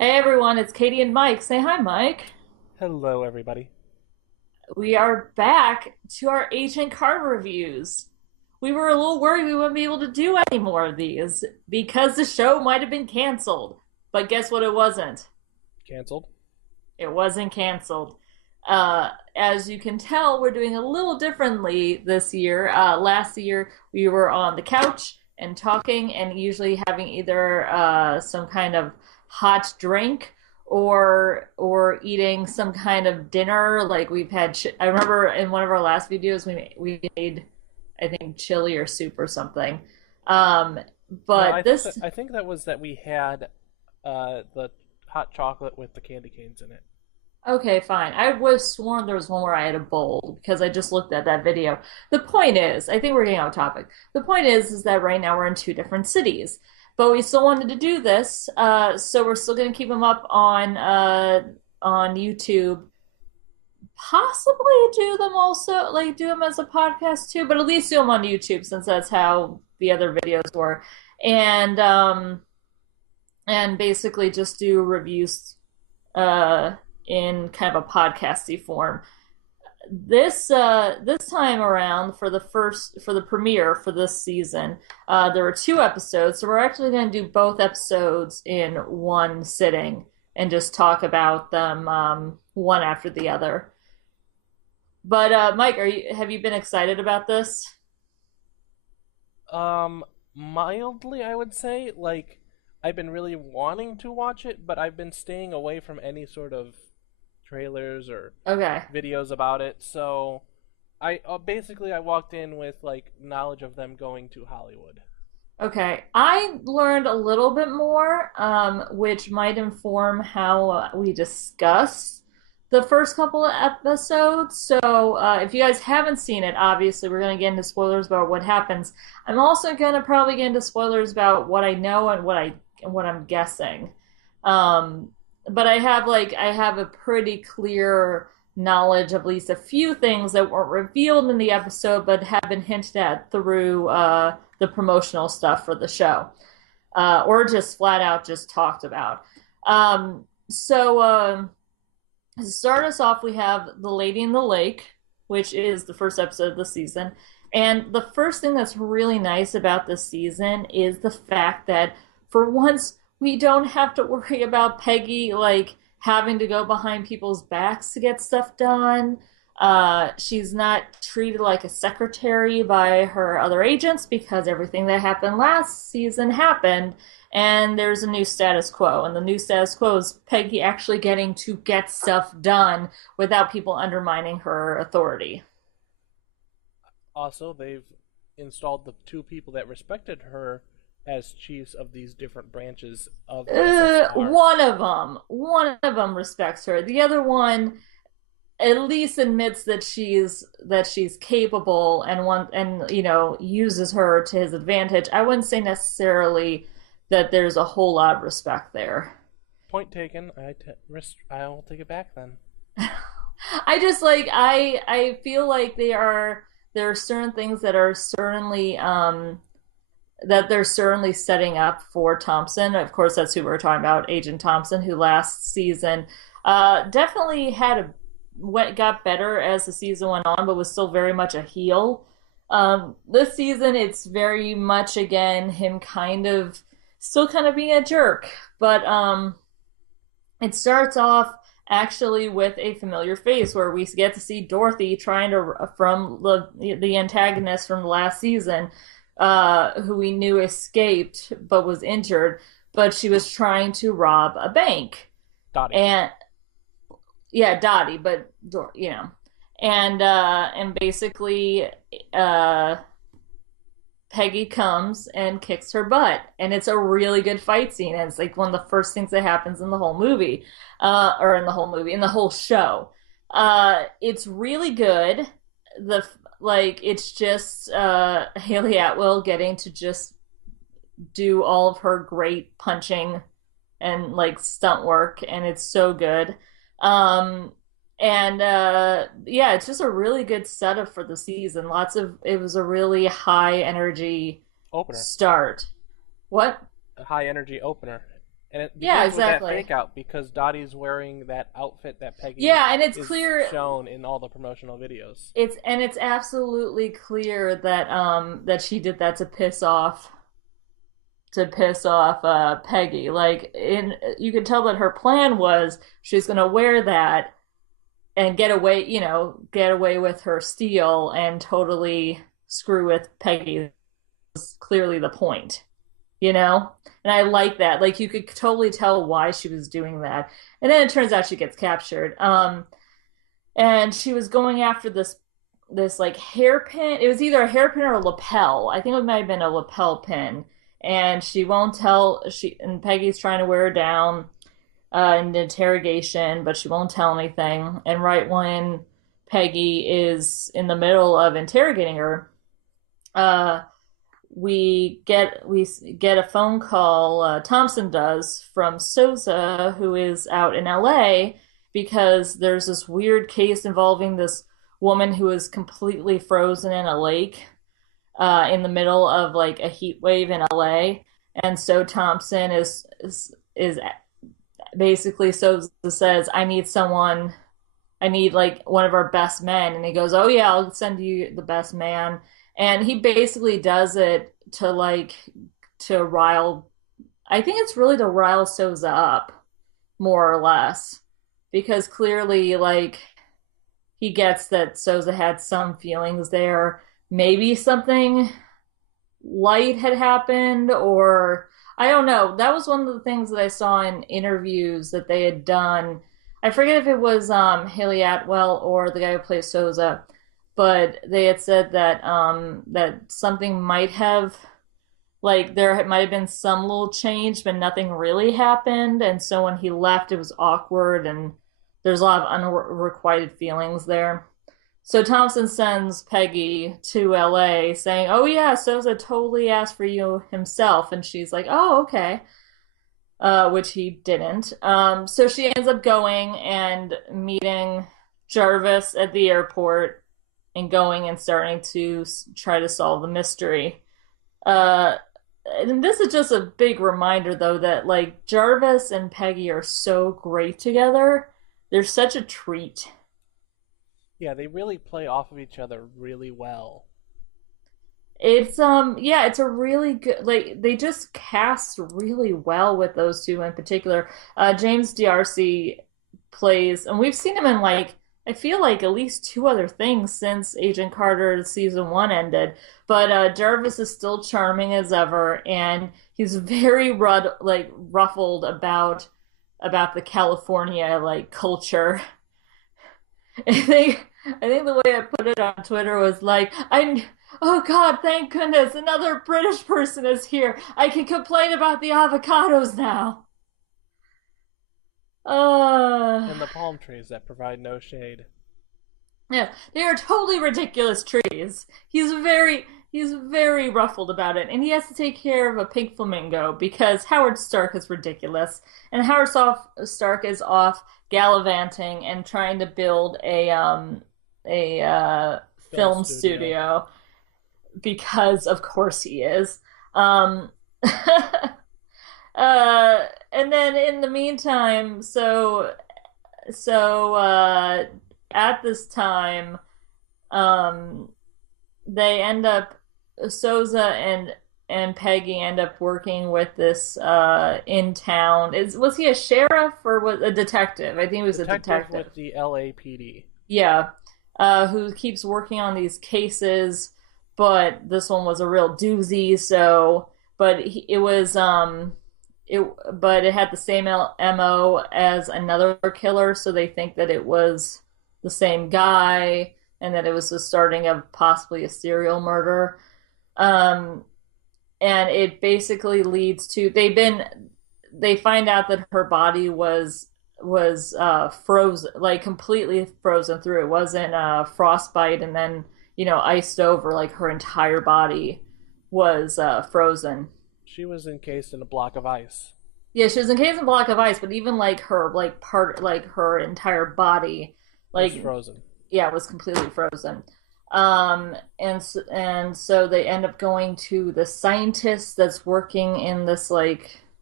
Hey everyone, it's Katie and Mike. Say hi, Mike. Hello, everybody. We are back to our Agent Carter reviews. We were a little worried we wouldn't be able to do any more of these because the show might have been canceled. But guess what? It wasn't. Canceled. It wasn't canceled. As you can tell, we're doing a little differently this year. Last year, we were on the couch and talking and usually having either some kind of hot drink or eating some kind of dinner. Like we've had, I remember in one of our last videos, we made, I think, chili or soup or something. Um, No, but I think that this I think that was that we had the hot chocolate with the candy canes in it. Okay, fine. I was sworn there was one where I had a bowl because I just looked at that video. The point is, I think we're getting off topic. The point is that right now we're in two different cities, but we still wanted to do this, so we're still going to keep them up on YouTube. Possibly do them also, like do them as a podcast too, but at least do them on YouTube since that's how the other videos were, and um, and basically just do reviews in kind of a podcasty form. This time around for the premiere for this season, there were two episodes, so we're actually going to do both episodes in one sitting and just talk about them one after the other. But Mike, are you have you been excited about this? Um, Mildly, I would say. Like, I've been really wanting to watch it, but I've been staying away from any sort of trailers or Okay. videos about it. So, I walked in with like knowledge of them going to Hollywood. Okay, I learned a little bit more, which might inform how we discuss the first couple of episodes. So, if you guys haven't seen it, obviously we're going to get into spoilers about what happens. I'm also going to probably get into spoilers about what I know and what I'm guessing. Um, but I have a pretty clear knowledge of at least a few things that weren't revealed in the episode, but have been hinted at through the promotional stuff for the show, or just flat out just talked about. To start us off, we have The Lady in the Lake, which is the first episode of the season. And the first thing that's really nice about this season is the fact that for once we don't have to worry about Peggy like having to go behind people's backs to get stuff done. She's not treated like a secretary by her other agents because everything that happened last season happened, and there's a new status quo. And the new status quo is Peggy actually getting to get stuff done without people undermining her authority. Also, they've installed the two people that respected her as chiefs of these different branches of the SSR. One of them respects her. The other one at least admits that she's capable and uses her to his advantage. I wouldn't say necessarily that there's a whole lot of respect there. Point taken. I'll take it back then. I just I feel like there are certain things that are certainly that they're certainly setting up for Thompson. Of course, that's who we're talking about, Agent Thompson, who last season definitely had a what got better as the season went on, but was still very much a heel. This season, it's very much again him kind of still kind of being a jerk, but it starts off actually with a familiar face where we get to see Dorothy trying to from the antagonist from the last season, who we knew escaped but was injured, but she was trying to rob a bank, Dottie. and yeah, Dottie, but and basically, uh, Peggy comes and kicks her butt, and it's a really good fight scene. And it's like one of the first things that happens in the whole movie, or in the whole movie, in the whole show. It's really good. The it's just Haley Atwell getting to just do all of her great punching and like stunt work, and it's so good. Um, and Yeah, it's just a really good setup for the season. It was a really high energy Opener. start. What? A high energy opener. And it Yeah, begins with that exactly. fake out because Dottie's wearing that outfit that Peggy Yeah, and it's is clear shown in all the promotional videos. it's absolutely clear that that she did that to piss off Peggy. Like in you could tell that her plan was she's going to wear that and get away, get away with her steal and totally screw with Peggy. Was clearly the point, you know? And I like that. Like you could totally tell why she was doing that. And then it turns out she gets captured. And she was going after this like hairpin. It was either a hairpin or a lapel. I think it might have been a lapel pin. And she won't tell. She and Peggy's trying to wear her down in the interrogation, but she won't tell anything. And right when Peggy is in the middle of interrogating her, uh, we get a phone call. Thompson does from Souza, who is out in L.A. because there's this weird case involving this woman who is completely frozen in a lake in the middle of like a heat wave in LA. And so Thompson is basically so says, I need someone, I need like one of our best men. And he goes, oh yeah, I'll send you the best man. And he basically does it to like to rile, I think it's really to rile Souza up more or less because clearly like he gets that Souza had some feelings there. Maybe something light had happened, or I don't know. That was one of the things that I saw in interviews that they had done. I forget if it was Haley Atwell or the guy who plays Souza, but they had said that that something might have like there might have been some little change, but nothing really happened. And so when he left, it was awkward, and there's a lot of unrequited feelings there. So Thompson sends Peggy to LA saying, oh, yeah, Souza totally asked for you himself. And she's like, oh, okay, which he didn't. So she ends up going and meeting Jarvis at the airport and going and starting to try to solve the mystery. Uh, and this is just a big reminder, though, that like Jarvis and Peggy are so great together. They're such a treat. Yeah, they really play off of each other really well. It's yeah, it's a really good like they just cast really well with those two in particular. James D'Arcy plays and we've seen him in like I feel like at least two other things since Agent Carter season one ended. But Jarvis is still charming as ever and he's very ruffled about the California like culture. I think I think the way I put it on Twitter was like, I oh God, thank goodness another British person is here. I can complain about the avocados now. Uh And the palm trees that provide no shade. yeah, they are totally ridiculous trees. He's very ruffled about it, and he has to take care of a pink flamingo because Howard Stark is ridiculous, and Stark is off gallivanting and trying to build a Film film studio. studio because of course he is. Um, and then in the meantime, so at this time, um, they end up Souza and Peggy end up working with this in town. Is was he a sheriff or was a detective? I think he was a Detective detective. with the LAPD. Yeah, who keeps working on these cases, but this one was a real doozy. So, it was it but it had the same MO as another killer, so they think that it was the same guy and that it was the starting of possibly a serial murder. Um, and it basically leads to they find out that her body was frozen, like completely frozen through. It wasn't frostbite and then iced over. Like her entire body was frozen. She was encased in a block of ice. Yeah, she was encased in a block of ice, but even like her like her entire body Was like frozen. yeah, it was completely frozen. And so they end up going to the scientist that's working in this like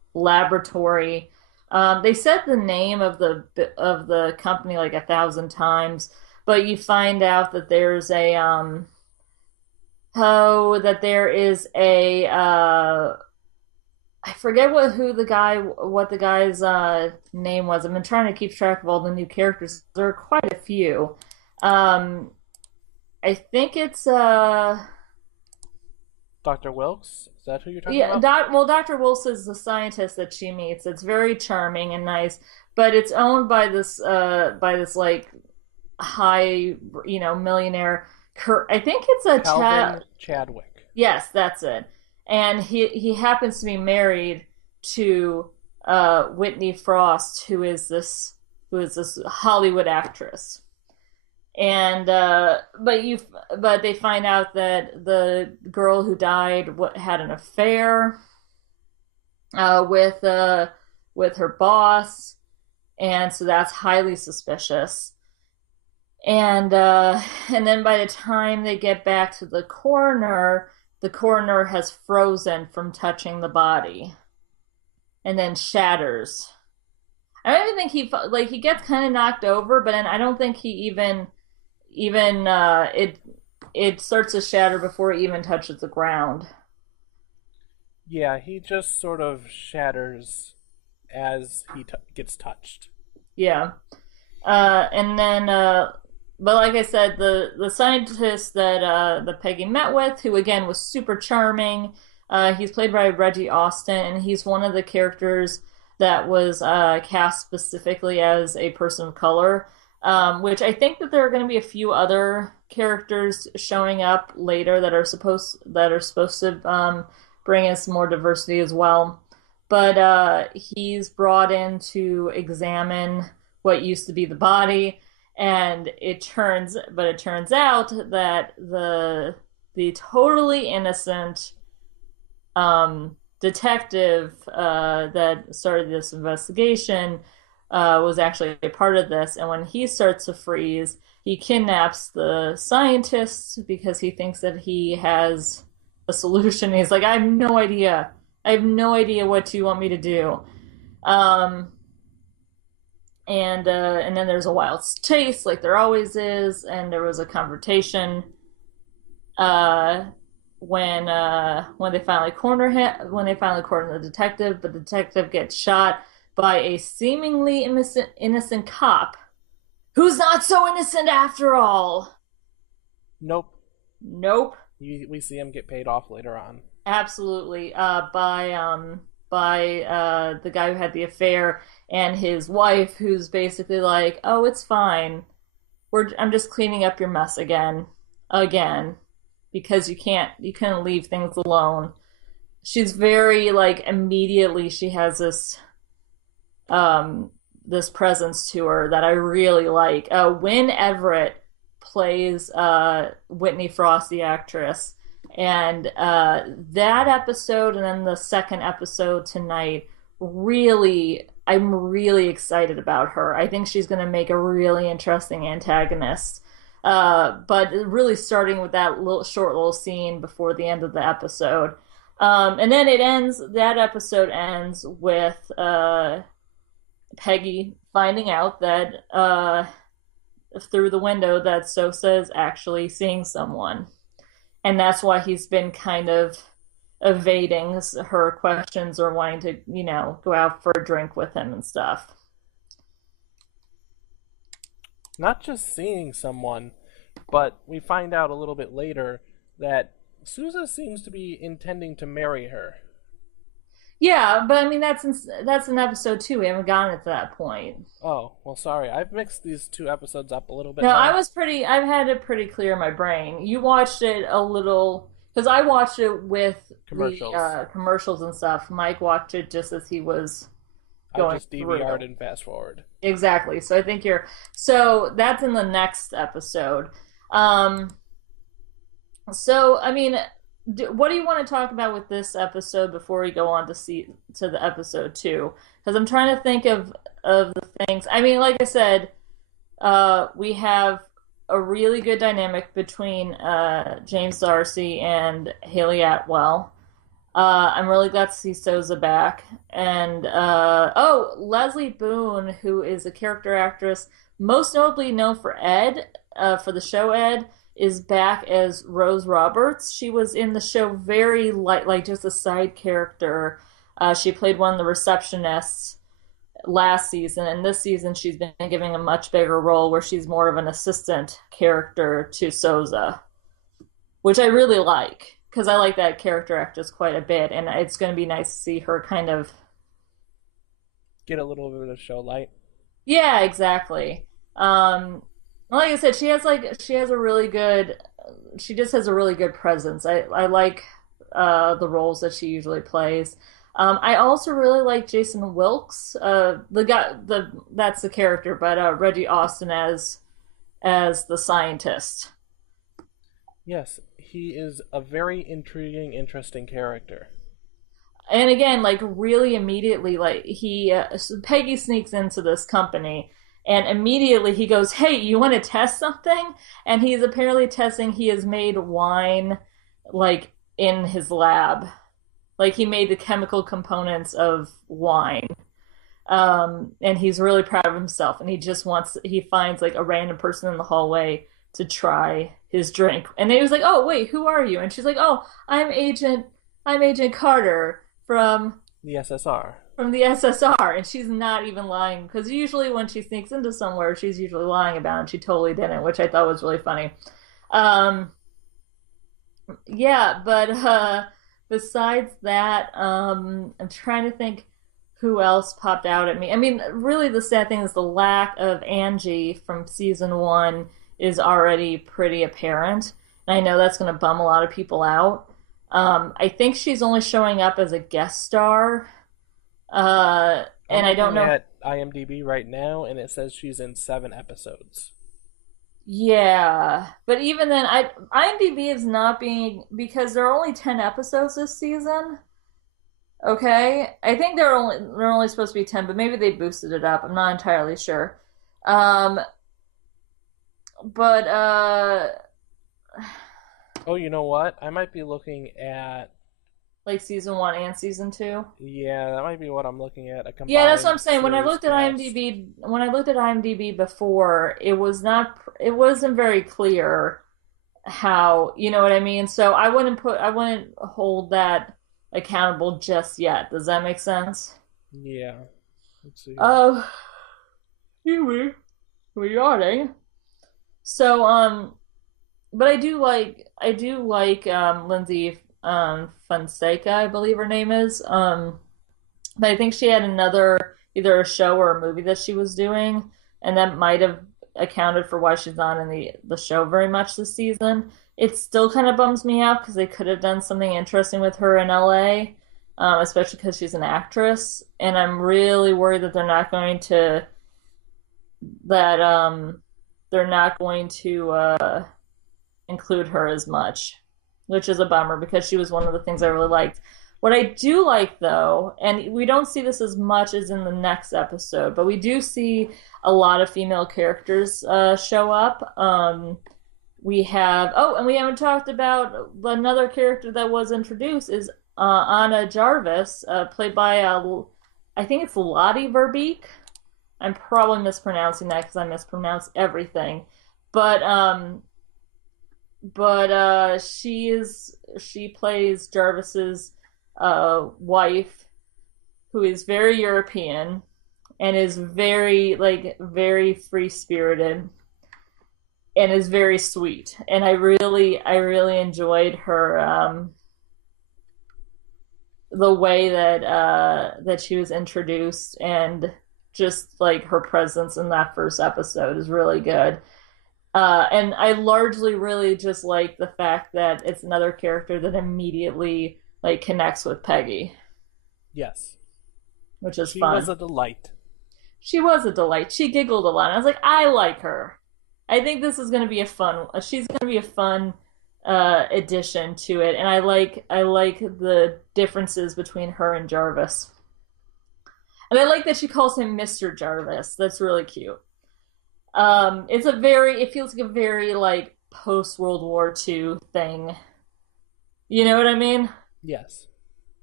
laboratory. They said the name of the company like 1,000 times, but you find out that there's a that there is a I forget what the guy's name was. I've been trying to keep track of all the new characters. There are quite a few. Um, I think it's Dr. Wilkes? Is that who you're talking yeah, about? Dr. Wilson is the scientist that she meets. It's very charming and nice, but it's owned by this like high, millionaire. I think it's a Calvin Chadwick. Yes, that's it. And he happens to be married to Whitney Frost, who is this Hollywood actress. And but they find out that the girl who died had an affair uh, with uh, with her boss, and so that's highly suspicious. And then by the time they get back to the coroner has frozen from touching the body, and then shatters. I don't even think he gets kind of knocked over, but then I don't think he even it starts to shatter before it even touches the ground. Yeah, he just sort of shatters as gets touched. Yeah. And then but like I said, the scientist that Peggy met with, who again was super charming, he's played by Reggie Austin, and he's one of the characters that was cast specifically as a person of color. Which I think that there are going to be a few other characters showing up later that are supposed to bring us more diversity as well. But he's brought in to examine what used to be the body, and it turns out that the totally innocent detective that started this investigation was actually a part of this. And when he starts to freeze, he kidnaps the scientists because he thinks that he has a solution. He's like, I have no idea. I have no idea what you want me to do. Um, and then there's a wild chase, like there always is. And there was a confrontation uh, when they finally corner the detective, but the detective gets shot by a seemingly innocent cop who's not so innocent after all. Nope. Nope. We see him get paid off later on. Absolutely. By the guy who had the affair and his wife, who's basically like, "Oh, it's fine. I'm just cleaning up your mess again, because you can't leave things alone." She's very like immediately she has this presence to her that I really like. Wynn Everett plays Whitney Frost, the actress, and that episode and then the second episode tonight really. I'm really excited about her. I think she's going to make a really interesting antagonist. But really starting with that little scene before the end of the episode. And then that episode ends with Peggy finding out that through the window that Sosa is actually seeing someone. And that's why he's been kind of evading her questions or wanting to, go out for a drink with him and stuff. Not just seeing someone, but we find out a little bit later that Sousa seems to be intending to marry her. Yeah, but I mean that's in episode 2. We haven't gotten to that point. Oh, well, sorry. I've mixed these two episodes up a little bit No, now. I've had it pretty clear in my brain. You watched it a little because I watched it with Commercials. the commercials and stuff. Mike watched it just as he was I going just through. DVR'd and fast forward. Exactly. So I think so that's in the next episode. Um, so I mean, what do you want to talk about with this episode before we go on to the episode 2? Because I'm trying to think of the things. I mean, like I said, we have a really good dynamic between James Darcy and Haley Atwell. I'm really glad to see Sousa back. And oh, Leslie Boone, who is a character actress, most notably known for Ed, for the show Ed, is back as Rose Roberts. She was in the show very light, like just a side character. She played one of the receptionists last season, and this season she's been giving a much bigger role where she's more of an assistant character to Sousa, which I really like because I like that character actress quite a bit, and it's going to be nice to see her kind of. Get a little bit of show light. Yeah, exactly. Like I said, she has a really good, she just has a really good presence. I like the roles that she usually plays. I also really like Jason Wilkes, the guy, the that's the character, but Reggie Austin as the scientist. Yes, he is a very intriguing, interesting character. And again, like really immediately, like Peggy sneaks into this company, and immediately he goes, "Hey, you want to test something?" And he's apparently testing. He has made wine, like in his lab, like he made the chemical components of wine. And he's really proud of himself, and he finds like a random person in the hallway to try his drink, and he was like, "Oh, wait, who are you?" And she's like, "Oh, I'm Agent Carter from The SSR. the SSR," and she's not even lying because usually when she sneaks into somewhere, she's usually lying about it, and she totally didn't, which I thought was really funny. Um, yeah, but besides that, I'm trying to think who else popped out at me. I mean, really, the sad thing is the lack of Angie from season one is already pretty apparent, and I know that's going to bum a lot of people out. I think she's only showing up as a guest star, I'm and I don't looking know. at IMDb right now, and it says she's in 7 episodes. Yeah, but even then, IMDb is not being because there are only 10 episodes this season. Okay, I think they're only supposed to be 10, but maybe they boosted it up. I'm not entirely sure. Um, but Oh, you know what? I might be looking at. like season one and season two. Yeah, that might be what I'm looking at. A Yeah, that's what combined I'm saying. series cast. When I looked at IMDb before, it wasn't very clear how, you know what I mean? So I wouldn't hold that accountable just yet. Does that make sense? Yeah. Let's see here. Oh, here we yawning. So, but I do like Lindsay Fonseca, I believe her name is. But I think she had another either a show or a movie that she was doing, and that might have accounted for why she's not in the show very much this season. It still kind of bums me out because they could have done something interesting with her in LA, especially because she's an actress, and I'm really worried that that they're not going to include her as much, which is a bummer because she was one of the things I really liked. What I do like, though, and we don't see this as much as in the next episode, but we do see a lot of female characters show up. And we haven't talked about another character that was introduced is Anna Jarvis, played by, I think it's Lottie Verbeek. I'm probably mispronouncing that because I mispronounce everything. But she plays Jarvis's wife, who is very European and is very free spirited and is very sweet. And I really enjoyed her the way that she was introduced, and just like her presence in that first episode is really good. And I largely really just like the fact that it's another character that immediately like connects with Peggy, Yes. which is She was fun. a delight. She was a delight. She giggled a lot. I was like, I like her. I think this is going to be a fun. She's going to be a fun addition to it, and I like the differences between her and Jarvis, and I like that she calls him Mr. Jarvis. That's really cute. It feels like a very like post World War II thing. You know what I mean? Yes.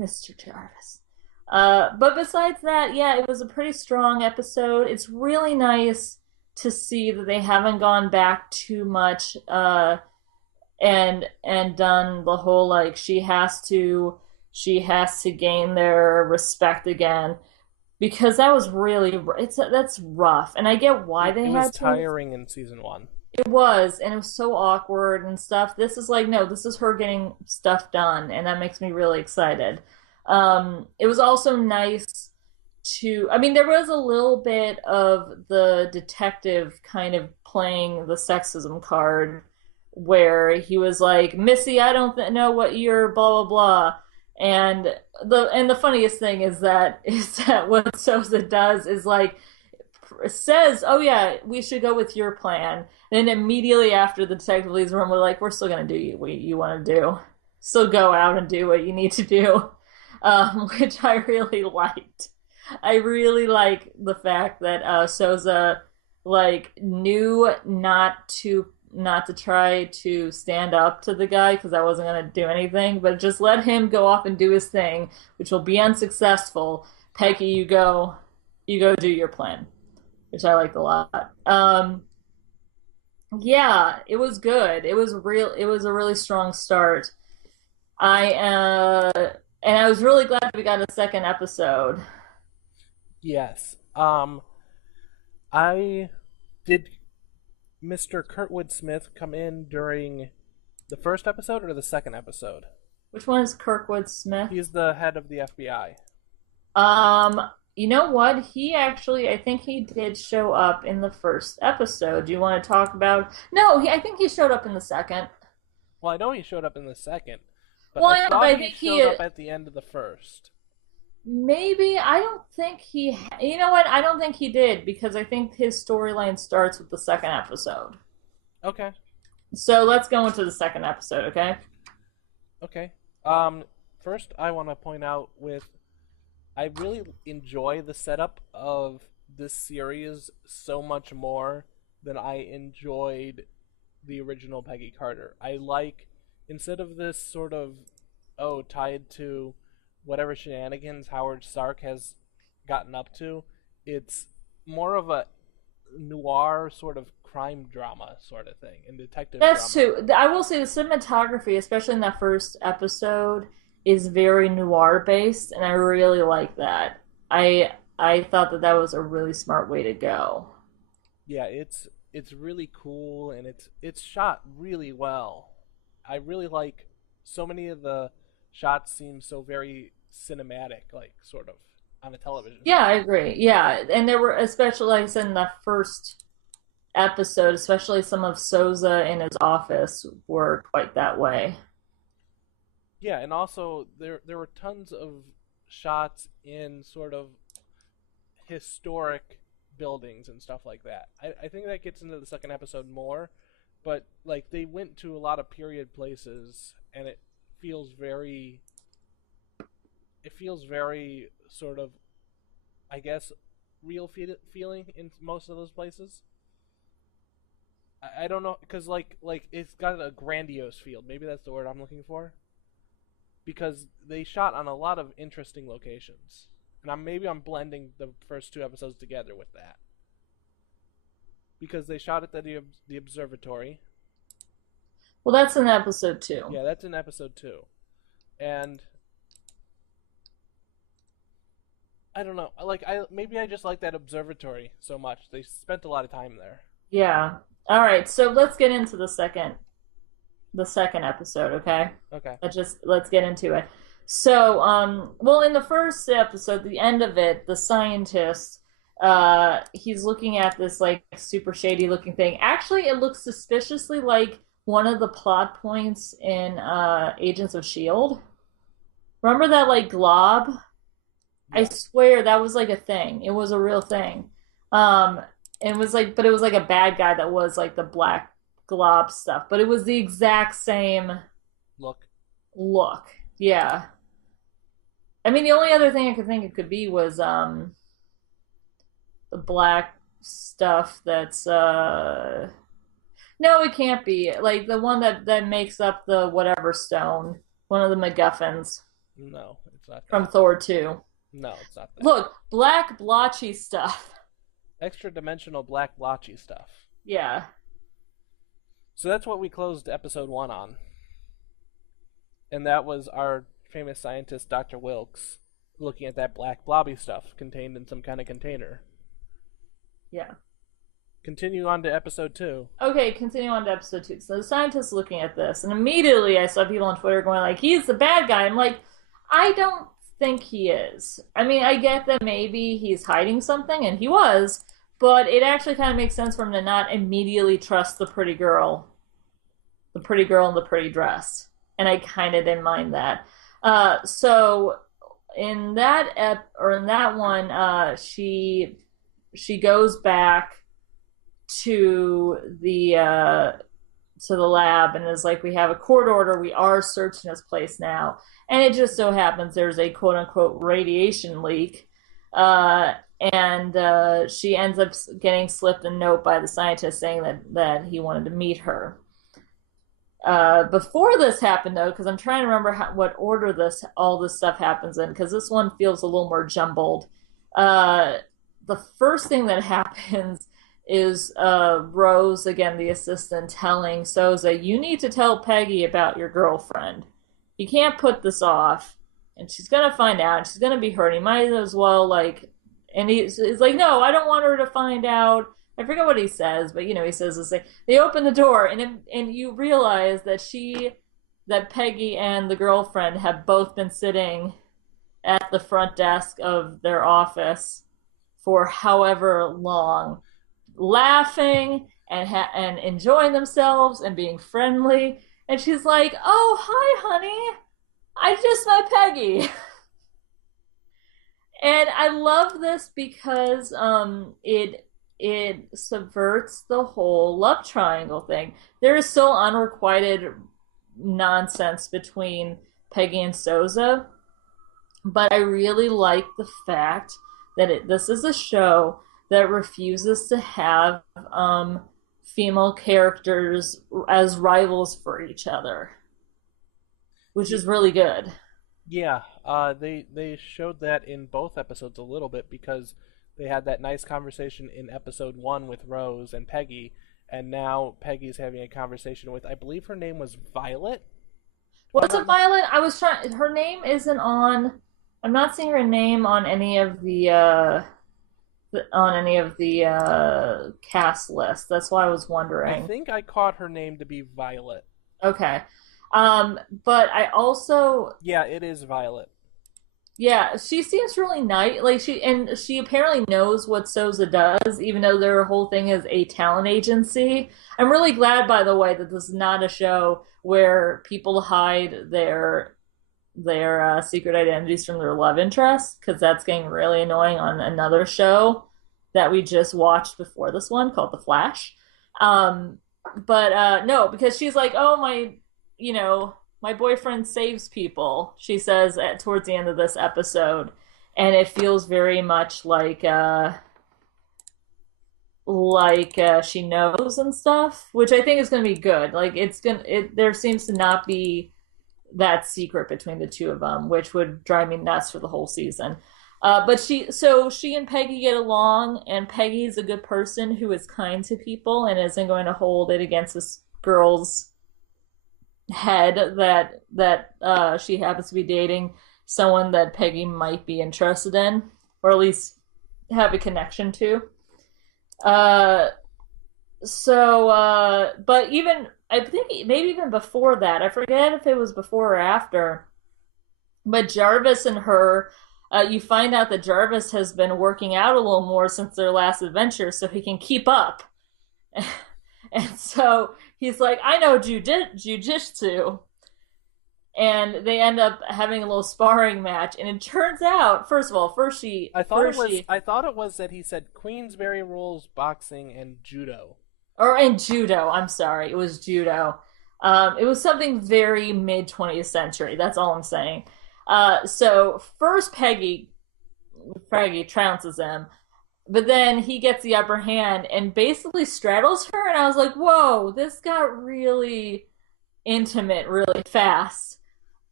Mr. Jarvis. But besides that, yeah, it was a pretty strong episode. It's really nice to see that they haven't gone back too much and done the whole like she has to gain their respect again because that was really that's rough and I get why they It was had to. tiring in season one. It was, and it was so awkward and stuff. This is like, no, this is her getting stuff done, and that makes me really excited. It was also nice I mean, there was a little bit of the detective kind of playing the sexism card where he was like, Missy, I don't know what you're blah, blah, blah. And the funniest thing is that what Sosa does is like says, "Oh yeah, we should go with your plan." And then immediately after the detective leaves the room, we're like, "We're still gonna do what you want to do. Still go out and do what you need to do," which I really liked. I really like the fact that Souza like knew not to try to stand up to the guy because that wasn't going to do anything, but just let him go off and do his thing, which will be unsuccessful. Peggy, you go do your plan, which I liked a lot. Yeah, it was good. It was real. It was a really strong start. And I was really glad we got a second episode. Yes. I did Mr. Kurtwood Smith come in during the first episode or the second episode? Which one is Kirkwood Smith? He's the head of the FBI. You know what? I think he did show up in the first episode. Do you want to talk about? No, I think he showed up in the second. Well, I know he showed up in the second, but Well, I yeah, but thought I he think showed up at the end of the first. maybe I don't think he. You know what? I don't think he did because I think his storyline starts with the second episode. Okay. So let's go into the second episode, okay? Okay. First I want to point out I really enjoy the setup of this series so much more than I enjoyed the original Peggy Carter. I like, instead of this sort of, tied to whatever shenanigans Howard Stark has gotten up to, it's more of a noir sort of crime drama sort of thing and detective That's drama. true. I will say the cinematography, especially in that first episode, is very noir based, and I really like that. I thought that was a really smart way to go. Yeah, it's really cool and it's shot really well. I really like, so many of the shots seem so very cinematic, like sort of on a television Yeah, I screen. agree. Yeah, and there were, especially like I said in the first episode, especially some of Souza in his office were quite that way. Yeah, and also there were tons of shots in sort of historic buildings and stuff like that. I think that gets into the second episode more, but like they went to a lot of period places and feels very it feels very sort of, I guess, real feeling in most of those places. I don't know, because like it's got a grandiose feel. Maybe that's the word I'm looking for. Because they shot on a lot of interesting locations, and maybe I'm blending the first two episodes together with that. Because they shot at the observatory. Well, that's in episode two. Yeah, that's in episode two, and I don't know. Maybe I just like that observatory so much. They spent a lot of time there. Yeah. All right, so let's get into the second episode, okay? Okay. Let's get into it. So, well, in the first episode, the end of it, the scientist, he's looking at this like super shady looking thing. Actually, it looks suspiciously like one of the plot points in Agents of Shield. Remember that like glob? I Yeah. swear that was like a thing. It was a real thing. Um, it was like, but it was like a bad guy that was like the black glob stuff. But it was the exact same Look. look. Yeah. I mean, the only other thing I could think it could be was the black stuff that's no, it can't be. Like the one that makes up the whatever stone, one of the MacGuffins. No, it's not from that. Thor 2. No, it's not that. Look, black blotchy stuff. Extra dimensional black blotchy stuff. Yeah. So that's what we closed episode 1 on. And that was our famous scientist, Dr. Wilkes, looking at that black blobby stuff contained in some kind of container. Yeah. Continue on to episode 2. Okay, continue on to episode 2. So the scientist's looking at this, and immediately I saw people on Twitter going like, he's the bad guy. I'm like, I don't think he is. I mean, I get that maybe he's hiding something, and he was, but it actually kind of makes sense for him to not immediately trust the pretty girl in the pretty dress. And I kind of didn't mind that. So in that one, she goes back to the lab and is like, we have a court order, we are searching this place now, and it just so happens there's a quote unquote radiation leak, and she ends up getting slipped a note by the scientist saying that he wanted to meet her. Before this happened, though, because I'm trying to remember what order all this stuff happens in, because this one feels a little more jumbled. The first thing that happens is Rose, again, the assistant, telling Sousa, you need to tell Peggy about your girlfriend. You can't put this off, and she's going to find out, and she's going to be hurt. He might as well, like, and he's like, no, I don't want her to find out. I forget what he says, but, he says this thing. They open the door, and you realize that Peggy and the girlfriend have both been sitting at the front desk of their office for however long, laughing and enjoying themselves and being friendly. And she's like, oh, hi, honey. I just met Peggy. And I love this because it subverts the whole love triangle thing. There is still unrequited nonsense between Peggy and Sousa, but I really like the fact that this is a show that refuses to have female characters as rivals for each other, which is really good. Yeah, they showed that in both episodes a little bit, because they had that nice conversation in episode 1 with Rose and Peggy, and now Peggy's having a conversation with, I believe her name was Violet? Was it Violet? I was trying. Her name isn't on. I'm not seeing her name on any of the cast lists. That's why I was wondering. I think I caught her name to be Violet. Okay. But I also. Yeah, it is Violet. Yeah, she seems really nice. Like she apparently knows what Sousa does, even though their whole thing is a talent agency. I'm really glad, by the way, that this is not a show where people hide their secret identities from their love interests, because that's getting really annoying on another show that we just watched before this one called The Flash. But no, because she's like, oh, my boyfriend saves people, she says towards the end of this episode, and it feels very much like she knows and stuff, which I think is going to be good. Like there seems to not be that secret between the two of them, which would drive me nuts for the whole season. But she and Peggy get along, and Peggy's a good person who is kind to people and isn't going to hold it against this girl's head that she happens to be dating someone that Peggy might be interested in, or at least have a connection to. But even, I think maybe even before that, I forget if it was before or after, but Jarvis and her, you find out that Jarvis has been working out a little more since their last adventure so he can keep up. And so he's like, I know jujitsu. And they end up having a little sparring match. And it turns out, first of all, I thought it was that he said Queensberry rules, boxing, and judo. And judo, I'm sorry. It was judo. It was something very mid-20th century. That's all I'm saying. So first Peggy trounces him. But then he gets the upper hand and basically straddles her, and I was like, whoa, this got really intimate really fast.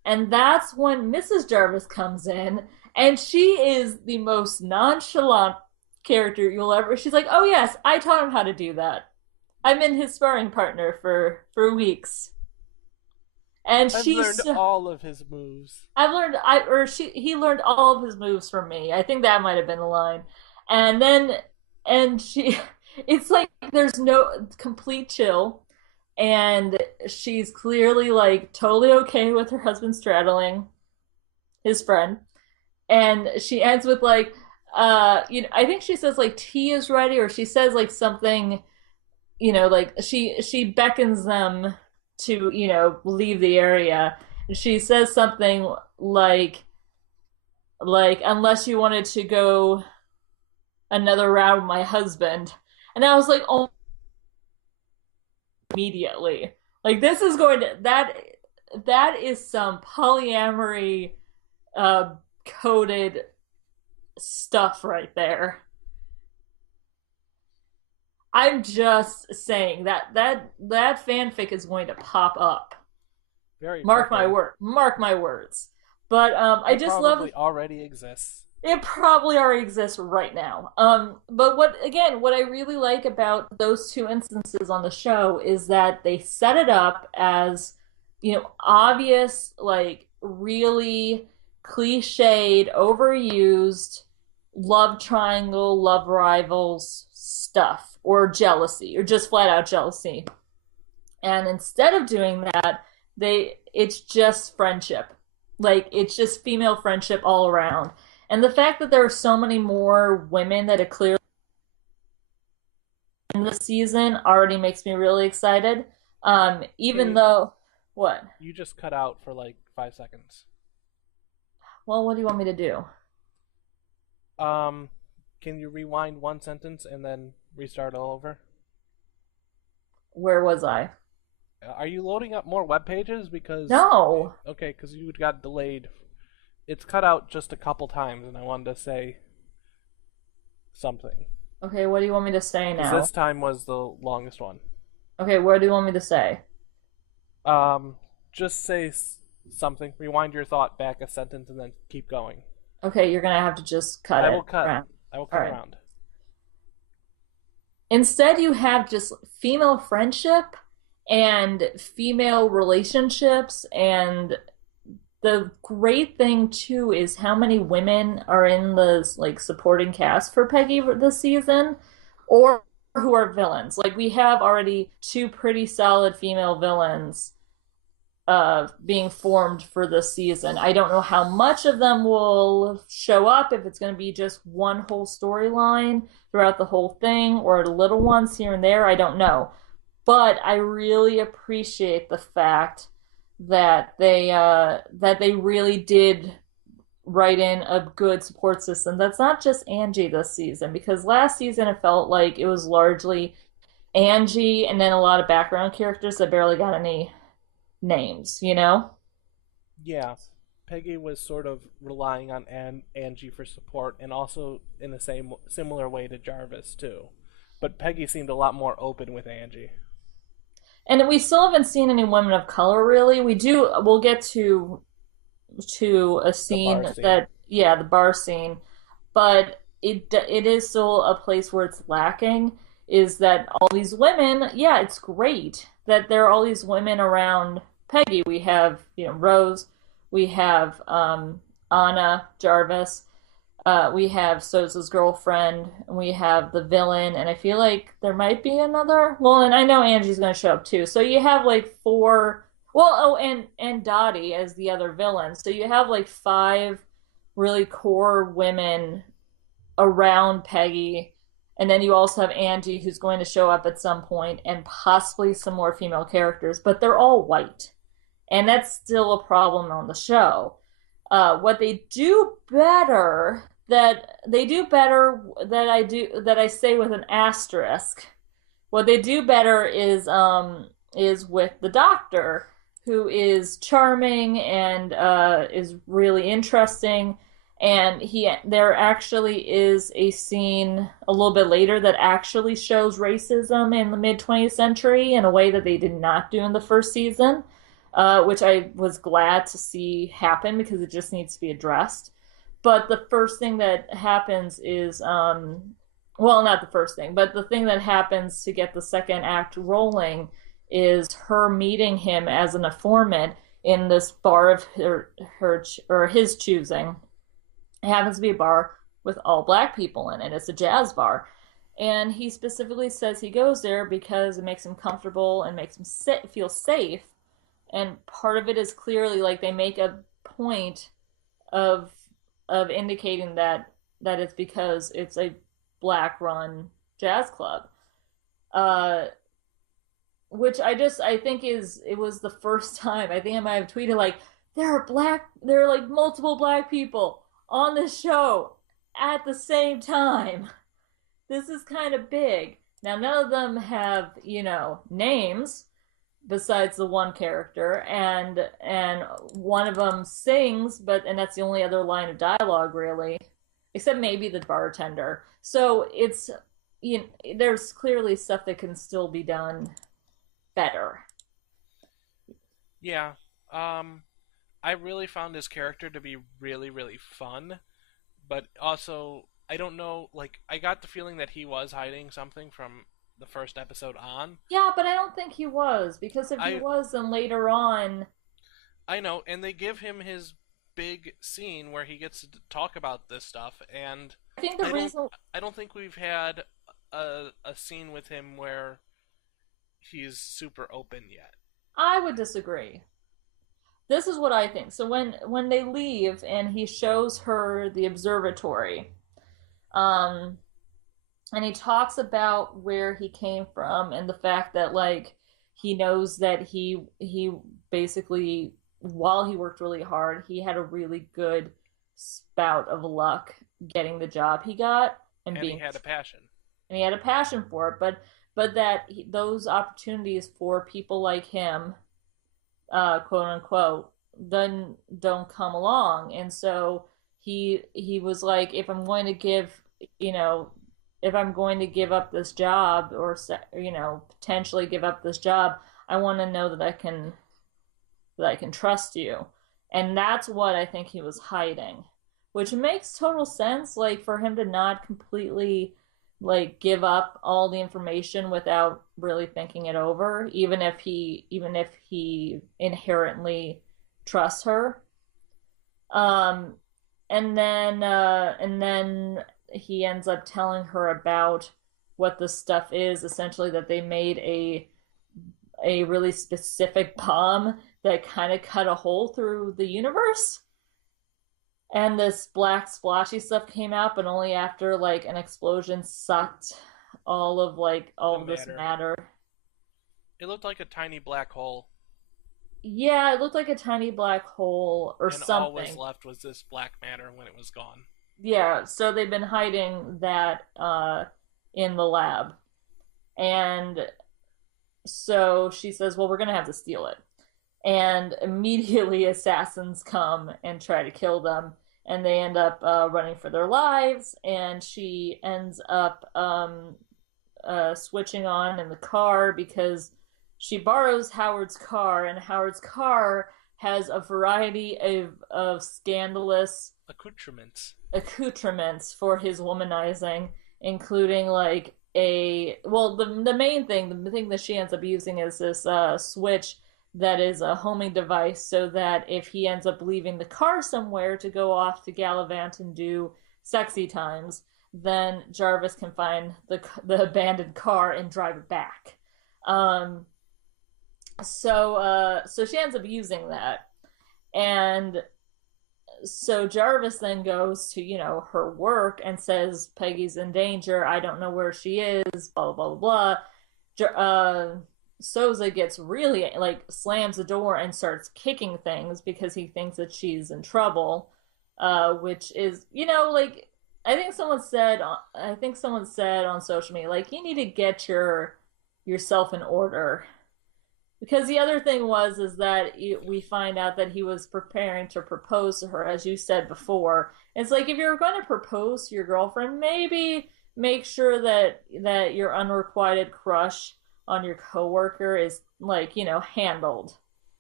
And that's when Mrs. Jarvis comes in, and she is the most nonchalant character you'll ever. She's like, "Oh yes, I taught him how to do that. I'm in his sparring partner for weeks." And I've learned she's all of his moves. I've learned I or she he learned all of his moves from me. I think that might have been the line. And then and she it's like there's no complete chill, and she's clearly like totally okay with her husband straddling his friend. And she ends with like I think she says like tea is ready, or she says like something, like she beckons them to, leave the area. And she says something like unless you wanted to go another round with my husband. And I was like, oh, immediately. Like this is going to that is some polyamory coded stuff right there. I'm just saying that fanfic is going to pop up. Very Mark my quickly. word. Mark my words. But I It just love probably already exists. it probably already exists right now. But what I really like about those two instances on the show is that they set it up as, obvious, like really cliched, overused love triangle, love rivals stuff, or jealousy, or just flat out jealousy. And instead of doing that, it's just friendship. Like it's just female friendship all around. And the fact that there are so many more women that are clearly in the season already makes me really excited. Even Hey, though, what? you just cut out for like 5 seconds. Well, what do you want me to do? Um, can you rewind one sentence and then restart all over? Where was I? Are you loading up more web pages? Because No. okay, because you got delayed. It's cut out just a couple times, and I wanted to say something. Okay, what do you want me to say Because now? this time was the longest one. Okay, where do you want me to say? Just say something. Rewind your thought back a sentence, and then keep going. Okay, you're gonna have to just cut I it will cut. around. I will All cut right. around. Instead, you have just female friendship and female relationships. And the great thing too is how many women are in the like supporting cast for Peggy this season, or who are villains. Like we have already two pretty solid female villains being formed for this season. I don't know how much of them will show up, if it's going to be just one whole storyline throughout the whole thing, or little ones here and there. I don't know. But I really appreciate the fact that they really did write in a good support system. That's not just Angie this season, because last season it felt like it was largely Angie and then a lot of background characters that barely got any names. Yeah, Peggy was sort of relying on Angie for support, and also in the same similar way to Jarvis too. But Peggy seemed a lot more open with Angie. And we still haven't seen any women of color really. We'll get to a The scene bar scene. that, yeah, the bar scene, but it is still a place where it's lacking. Is that all these women? Yeah, it's great that there are all these women around Peggy. We have, Rose, we have Anna Jarvis, we have Sosa's girlfriend, and we have the villain, and I feel like there might be another. Well, and I know Angie's going to show up too. So you have like four. Well, oh, and Dottie as the other villain. So you have like five really core women around Peggy, and then you also have Angie, who's going to show up at some point, and possibly some more female characters, but they're all white, and that's still a problem on the show. What they do better that I say with an asterisk. What they do better is with the doctor, who is charming and is really interesting. And there actually is a scene a little bit later that actually shows racism in the mid 20th century in a way that they did not do in the first season. which I was glad to see happen because it just needs to be addressed. But the first thing that happens is, well, not the first thing, but the thing that happens to get the second act rolling is her meeting him as an informant in this bar of her or his choosing. It happens to be a bar with all black people in it. It's a jazz bar. And he specifically says he goes there because it makes him comfortable and makes him feel safe. And part of it is clearly like they make a point of indicating that it's because it's a black run jazz club. Uh, which I think is it was the first time I think I might have tweeted like there are like multiple black people on this show at the same time. This is kind of big. Now none of them have, names besides the one character, and one of them sings, and that's the only other line of dialogue really, except maybe the bartender. So it's there's clearly stuff that can still be done better. Yeah. I really found his character to be really, really fun, but also I don't know. Like, I got the feeling that he was hiding something from the first episode on. Yeah, but I don't think he was, because if he I was, then later on. I know, and they give him his big scene where he gets to talk about this stuff, and I think the I don't reason I don't think we've had a scene with him where he's super open yet. I would disagree. This is what I think. So when they leave and he shows her the observatory, um, and he talks about where he came from and the fact that like he knows that he basically while he worked really hard, he had a really good spout of luck getting the job he got and And he being had a passion. and he had a passion for it, but that those opportunities for people like him, quote unquote, then don't come along. And so he was like, if I'm going to give, you know, if I'm going to give up this job or potentially give up this job, I want to know that I can trust you. And that's what I think he was hiding, which makes total sense. Like for him to not completely like give up all the information without really thinking it over, even if he inherently trusts her. Um, and then he ends up telling her about what the stuff is. Essentially, that they made a really specific bomb that kind of cut a hole through the universe, and this black splotchy stuff came out, but only after like an explosion sucked all The of this matter. matter. It looked like a tiny black hole, Yeah, it looked like a tiny black hole or and all was something. left was this black matter when it was gone. Yeah, so they've been hiding that in the lab. And so she says, well, we're going to have to steal it. And immediately assassins come and try to kill them. And they end up running for their lives. And she ends up switching on in the car because she borrows Howard's car. And Howard's car has a variety of scandalous Accoutrements. accoutrements for his womanizing, including like the main thing, the thing that she ends up using is this switch that is a homing device, so that if he ends up leaving the car somewhere to go off to gallivant and do sexy times, then Jarvis can find the abandoned car and drive it back. Um, so she ends up using that, and so Jarvis then goes to, her work and says Peggy's in danger. I don't know where she is. Blah blah blah blah. Souza gets really like slams the door and starts kicking things because he thinks that she's in trouble. Which is, like I think someone said on social media, like, you need to get yourself in order. Because the other thing is that we find out that he was preparing to propose to her, as you said before. It's like, if you're going to propose to your girlfriend, maybe make sure that your unrequited crush on your coworker is, like, handled.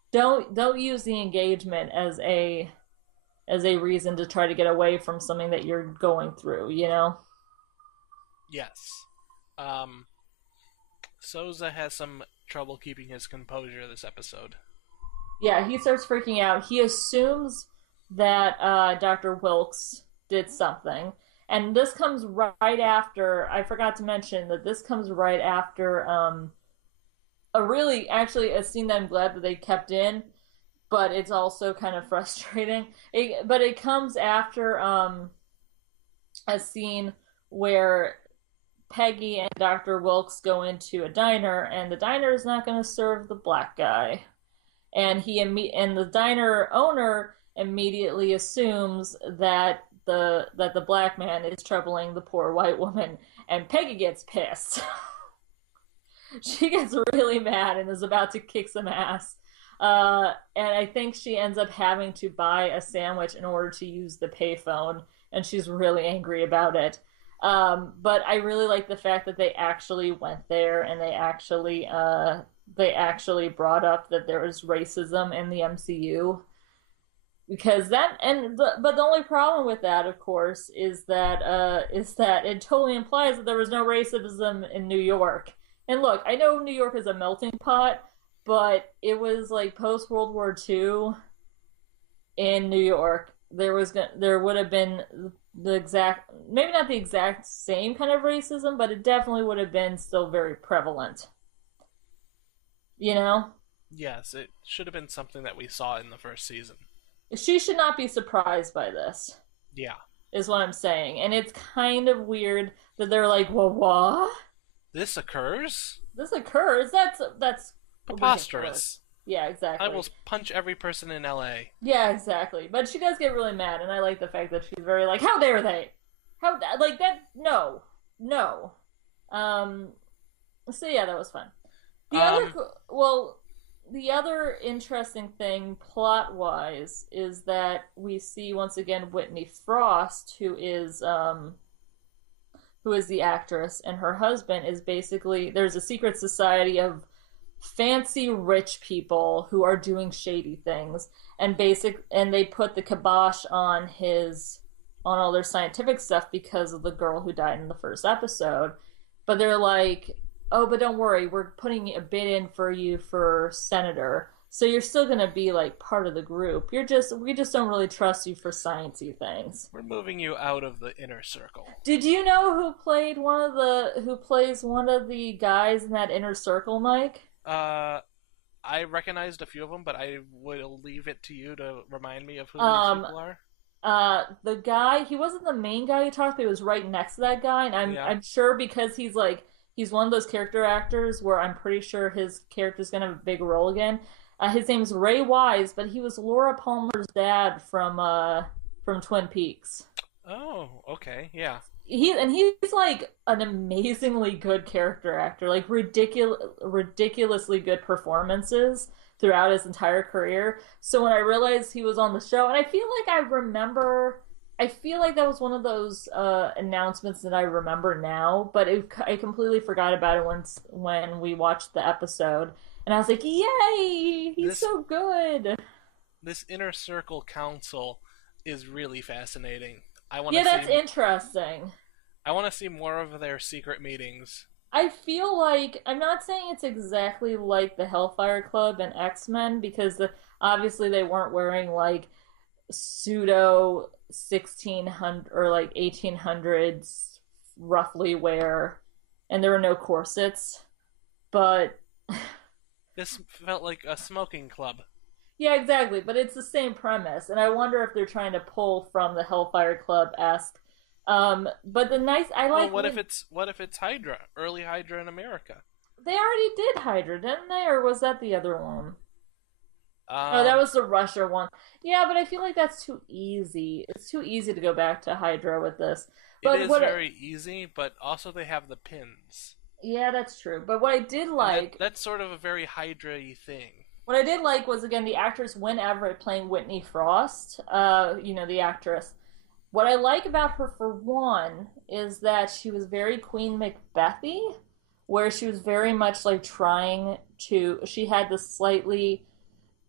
don't use the engagement as a reason to try to get away from something that you're going through, you know? Yes. Um, Souza has some trouble keeping his composure this episode. Yeah, he starts freaking out. He assumes that Dr. Wilkes did something. And this comes right after, I forgot to mention that this comes right after a really, actually, a scene that I'm glad that they kept in, but it's also kind of frustrating. But it comes after a scene where Peggy and Dr. Wilkes go into a diner, and the diner is not going to serve the black guy. And the diner owner immediately assumes that the black man is troubling the poor white woman, and Peggy gets pissed. She gets really mad and is about to kick some ass. And I think she ends up having to buy a sandwich in order to use the payphone, and she's really angry about it. But I really like the fact that they actually went there and they actually brought up that there was racism in the MCU, because but the only problem with that, of course, is that it totally implies that there was no racism in New York. And look, I know New York is a melting pot, but it was like post World War II in New York. There would have been the exact, maybe not the exact same kind of racism, but it definitely would have been still very prevalent. You know? Yes, it should have been something that we saw in the first season. She should not be surprised by this, Yeah. is what I'm saying. And it's kind of weird that they're like, well, what? This occurs? This occurs? That's Preposterous. ridiculous. Yeah, exactly. I will punch every person in LA. Yeah, exactly. But she does get really mad, and I like the fact that she's very like, how dare they? How, like, that, no. No. So yeah, that was fun. The other, well, the other interesting thing, plot-wise, is that we see once again Whitney Frost, who is the actress, and her husband is basically, there's a secret society of fancy rich people who are doing shady things, and they put the kibosh on all their scientific stuff because of the girl who died in the first episode. But they're like, oh, but don't worry, we're putting a bid in for you for senator, so you're still gonna be like part of the group. We just don't really trust you for sciencey things. We're moving you out of the inner circle. Did you know who plays one of the guys in that inner circle, Mike? I recognized a few of them, but I will leave it to you to remind me of who these people are. The guy, he wasn't the main guy you talked to, he was right next to that guy, and I'm sure because he's one of those character actors where I'm pretty sure his character's gonna have a big role again. His name's Ray Wise, but he was Laura Palmer's dad from Twin Peaks. Oh, okay, yeah. He's like an amazingly good character actor, like ridiculously good performances throughout his entire career. So when I realized he was on the show, and I feel like that was one of those announcements that I remember now, but I completely forgot about it when we watched the episode, and I was like, yay, he's so good. This inner circle council is really fascinating. That's interesting. I want to see more of their secret meetings. I feel like, I'm not saying it's exactly like the Hellfire Club and X-Men, because obviously they weren't wearing like pseudo 1600 or like 1800s roughly wear, and there were no corsets, but this felt like a smoking club. Yeah, exactly, but it's the same premise, and I wonder if they're trying to pull from the Hellfire Club-esque. But the nice, I like. Well, what if it's Hydra, early Hydra in America? They already did Hydra, didn't they? Or was that the other one? Oh, that was the Russia one. Yeah, but I feel like that's too easy. It's too easy to go back to Hydra with this. But it is very easy, but also they have the pins. Yeah, that's true. But what I did like, that's sort of a very Hydra-y thing. What I did like was, again, the actress Wynn Everett playing Whitney Frost, the actress. What I like about her, for one, is that she was very Queen Macbethy, where she was very much like she had this slightly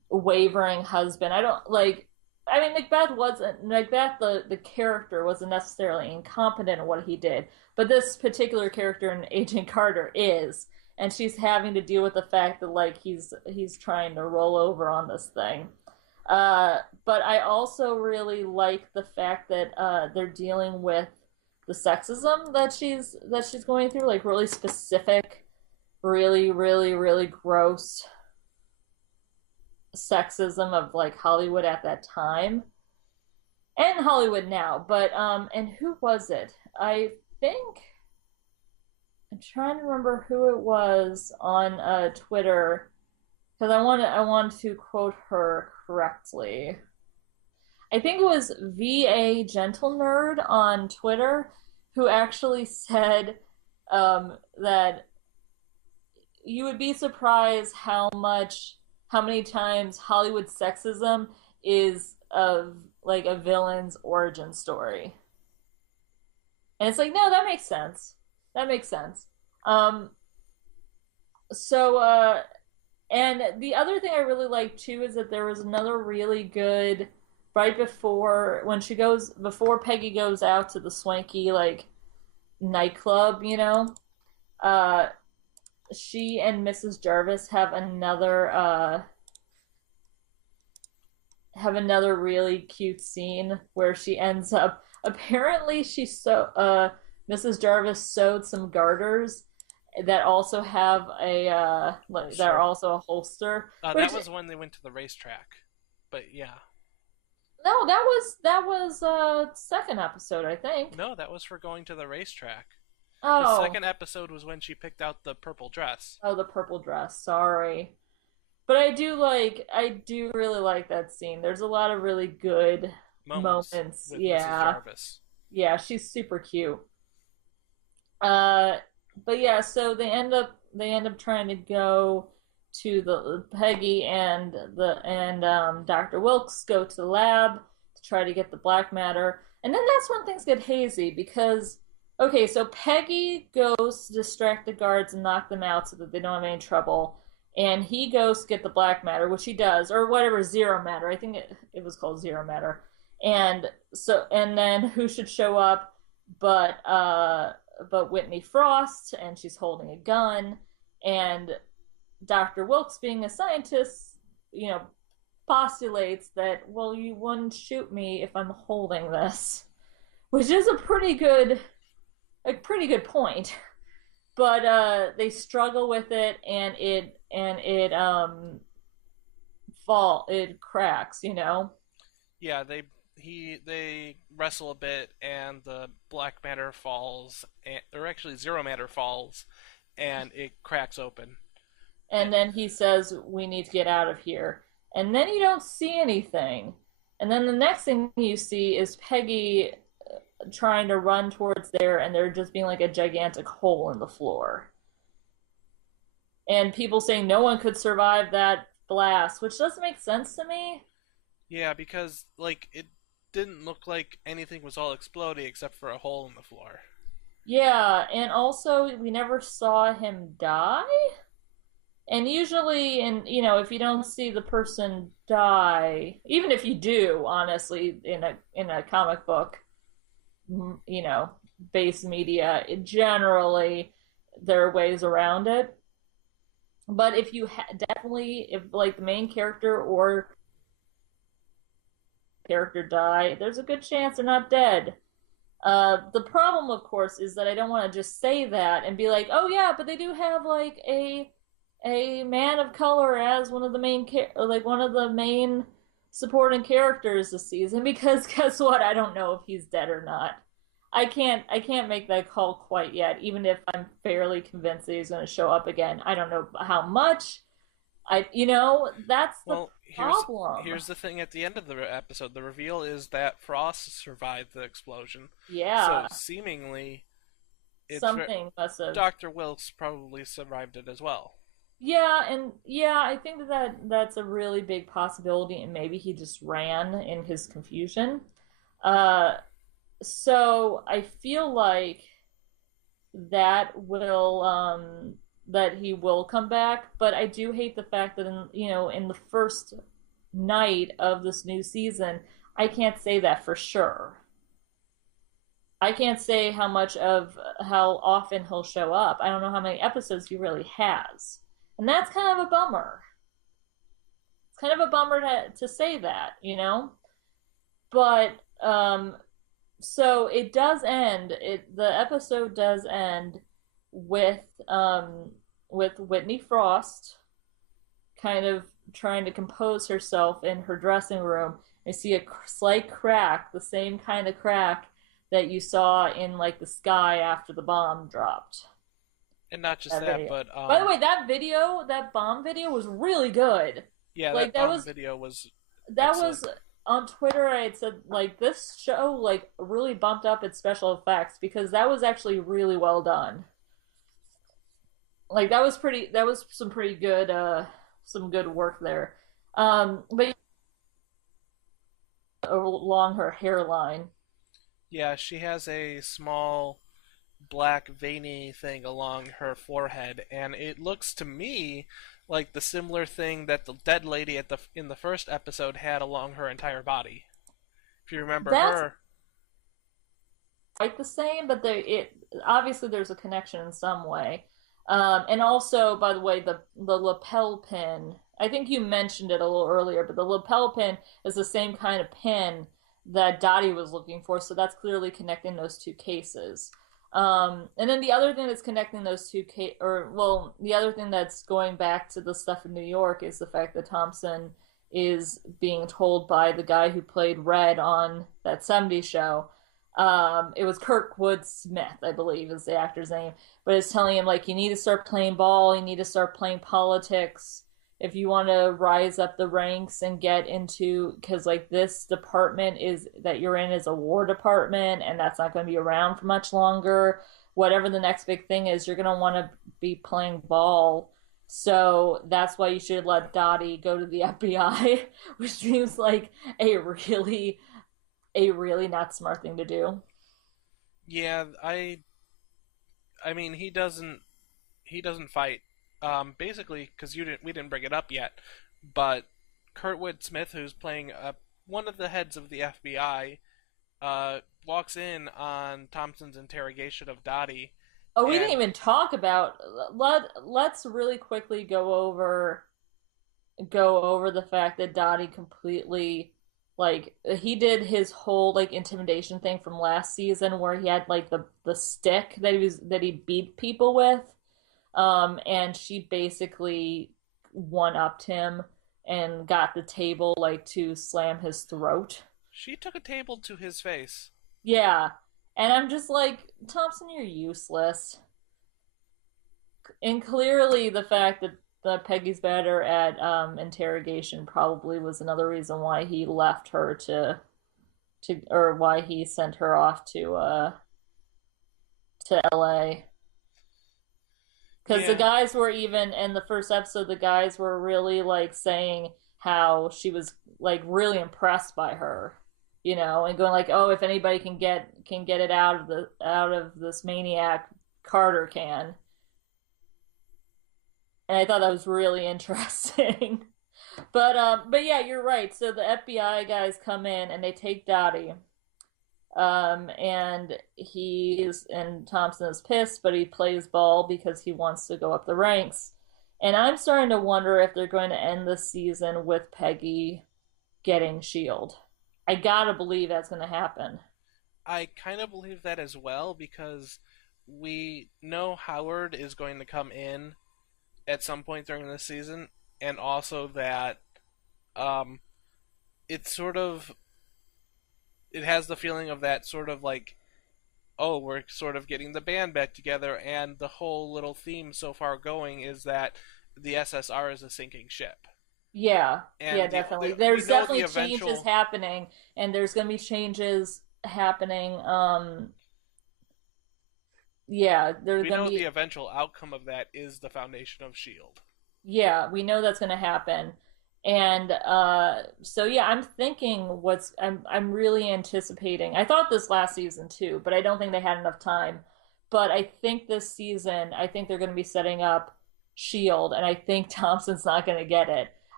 wavering husband. I don't like. I mean, Macbeth. The character wasn't necessarily incompetent in what he did, but this particular character in Agent Carter is, and she's having to deal with the fact that like he's trying to roll over on this thing. But I also really like the fact that they're dealing with the sexism that she's going through, like really specific, really, really, really gross sexism of like Hollywood at that time and Hollywood now. But and who was it? I think I'm trying to remember who it was on Twitter because I want to quote her correctly. I think it was VA Gentle Nerd on Twitter who actually said that you would be surprised how many times Hollywood sexism is of like a villain's origin story. And it's like, no, that makes sense. That makes sense. Um, so and the other thing I really like too is that there was another really good right before when she goes before Peggy goes out to the swanky like nightclub, you know. Uh she and Mrs. Jarvis have another really cute scene where she ends up apparently Mrs. Jarvis sewed some garters that also have that are Sure. also a holster. Which That was when they went to the racetrack. But yeah. no, that was second episode, I think. No, that was for going to the racetrack. The Oh, second episode was when she picked out the purple dress. oh, the purple dress. Sorry, but I do really like that scene. There's a lot of really good Moments moments. with Mrs. Yeah, Jarvis. yeah, she's super cute. Uh, but yeah, so they end up trying to go to the Peggy and Dr. Wilkes go to the lab to try to get the black matter, and then that's when things get hazy because okay, so Peggy goes to distract the guards and knock them out so that they don't have any trouble. And he goes to get the black matter, which he does, or whatever, zero matter. I think it was called zero matter. And then who should show up but Whitney Frost, and she's holding a gun, and Dr. Wilkes, being a scientist, you know, postulates that well, you wouldn't shoot me if I'm holding this, which is a pretty good point. But they struggle with it, and it cracks, you know. Yeah, they wrestle a bit, and the black matter falls, or actually zero matter falls, and it cracks open. And then he says, "We need to get out of here." And then you don't see anything. And then the next thing you see is Peggy trying to run towards there, and there just being like a gigantic hole in the floor. And people saying no one could survive that blast, which doesn't make sense to me. Yeah, because like it didn't look like anything was all exploding except for a hole in the floor. Yeah, and also we never saw him die. And usually, you know, if you don't see the person die, even if you do, honestly, in a comic book, you know, base media, generally there are ways around it. But if you definitely, if like the main character or character die, there's a good chance they're not dead. The problem, of course, is that I don't want to just say that and be like, oh yeah, but they do have like a man of color as one of the like one of the main supporting characters this season because guess what? I don't know if he's dead or not. I can't make that call quite yet, even if I'm fairly convinced that he's going to show up again. I don't know how much. You know, that's the Well, problem. here's the thing at the end of the episode. The reveal is that Frost survived the explosion. So Yeah, seemingly it's something must have. Dr. Wilkes probably survived it as well. Yeah, and yeah, I think that's a really big possibility, and maybe he just ran in his confusion. Uh, so I feel like that he will come back, but I do hate the fact that in you know in the first night of this new season, I can't say that for sure. I can't say how often he'll show up. I don't know how many episodes he really has. And that's kind of a bummer. It's kind of a bummer to say that, you know? But so it does end. The episode does end with with Whitney Frost kind of trying to compose herself in her dressing room. I see a slight crack, the same kind of crack that you saw in like the sky after the bomb dropped. And not just That that, video. but By the way, that bomb video was really good. yeah, Like that bomb video was that excellent. was on Twitter. I had said like this show like really bumped up its special effects because that was actually really well done. Like that was pretty. That was some good work there. But along her hairline. Yeah, she has a small black veiny thing along her forehead, and it looks to me like the similar thing that the dead lady in the first episode had along her entire body. If you remember That's her. quite the same, but it obviously there's a connection in some way. And also, by the way, the lapel pin. I think you mentioned it a little earlier, but the lapel pin is the same kind of pin that Dottie was looking for, so that's clearly connecting those two cases. And then the other thing that's connecting those two or well, the other thing that's going back to the stuff in New York is the fact that Thompson is being told by the guy who played Red on that '70s show. It was Kirkwood Smith, I believe, is the actor's name, but it's telling him like you need to start playing ball, you need to start playing politics if you want to rise up the ranks and get into because like this department is that you're in is a war department and that's not going to be around for much longer. Whatever the next big thing is, you're going to want to be playing ball. So that's why you should let Dottie go to the FBI, which seems like a really not smart thing to do. Yeah, I mean he doesn't fight. Basically, because we didn't bring it up yet, but Kurtwood Smith, who's playing one of the heads of the FBI, walks in on Thompson's interrogation of Dottie, Oh, we didn't and even talk about let's really quickly go over the fact that Dottie completely like he did his whole like intimidation thing from last season where he had like the stick that he beat people with. And she basically one upped him and got the table like to slam his throat. she took a table to his face. Yeah. And I'm just like, Thompson, you're useless. And clearly the fact that Peggy's better at interrogation probably was another reason why he left her to or why he sent her off to LA. Because the Yeah, guys were even in the first episode, the guys were really like saying how she was like really impressed by her, you know, and going like, oh, if anybody can get it out of this maniac, Carter can. And I thought that was really interesting. But yeah, you're right. So the FBI guys come in and they take Dottie. And Thompson is pissed, but he plays ball because he wants to go up the ranks. And I'm starting to wonder if they're going to end this season with Peggy getting Shield. I gotta believe that's going to happen. I kind of believe that as well because we know Howard is going to come in at some point during this season, and also that um, it's sort of it has the feeling of that sort of like, oh, we're sort of getting the band back together, and the whole little theme so far going is that the SSR is a sinking ship, Yeah, yeah, and definitely. we There's know the definitely changes eventual happening, and there's going to be changes happening. Yeah, there's we going to know the be eventual outcome of that is the foundation of Shield. Yeah, we know that's going to happen. And so yeah, I'm thinking I'm really anticipating. I thought this last season too, but I don't think they had enough time. But I think this season, I think they're going to be setting up Shield, and I think Thompson's not going to get it.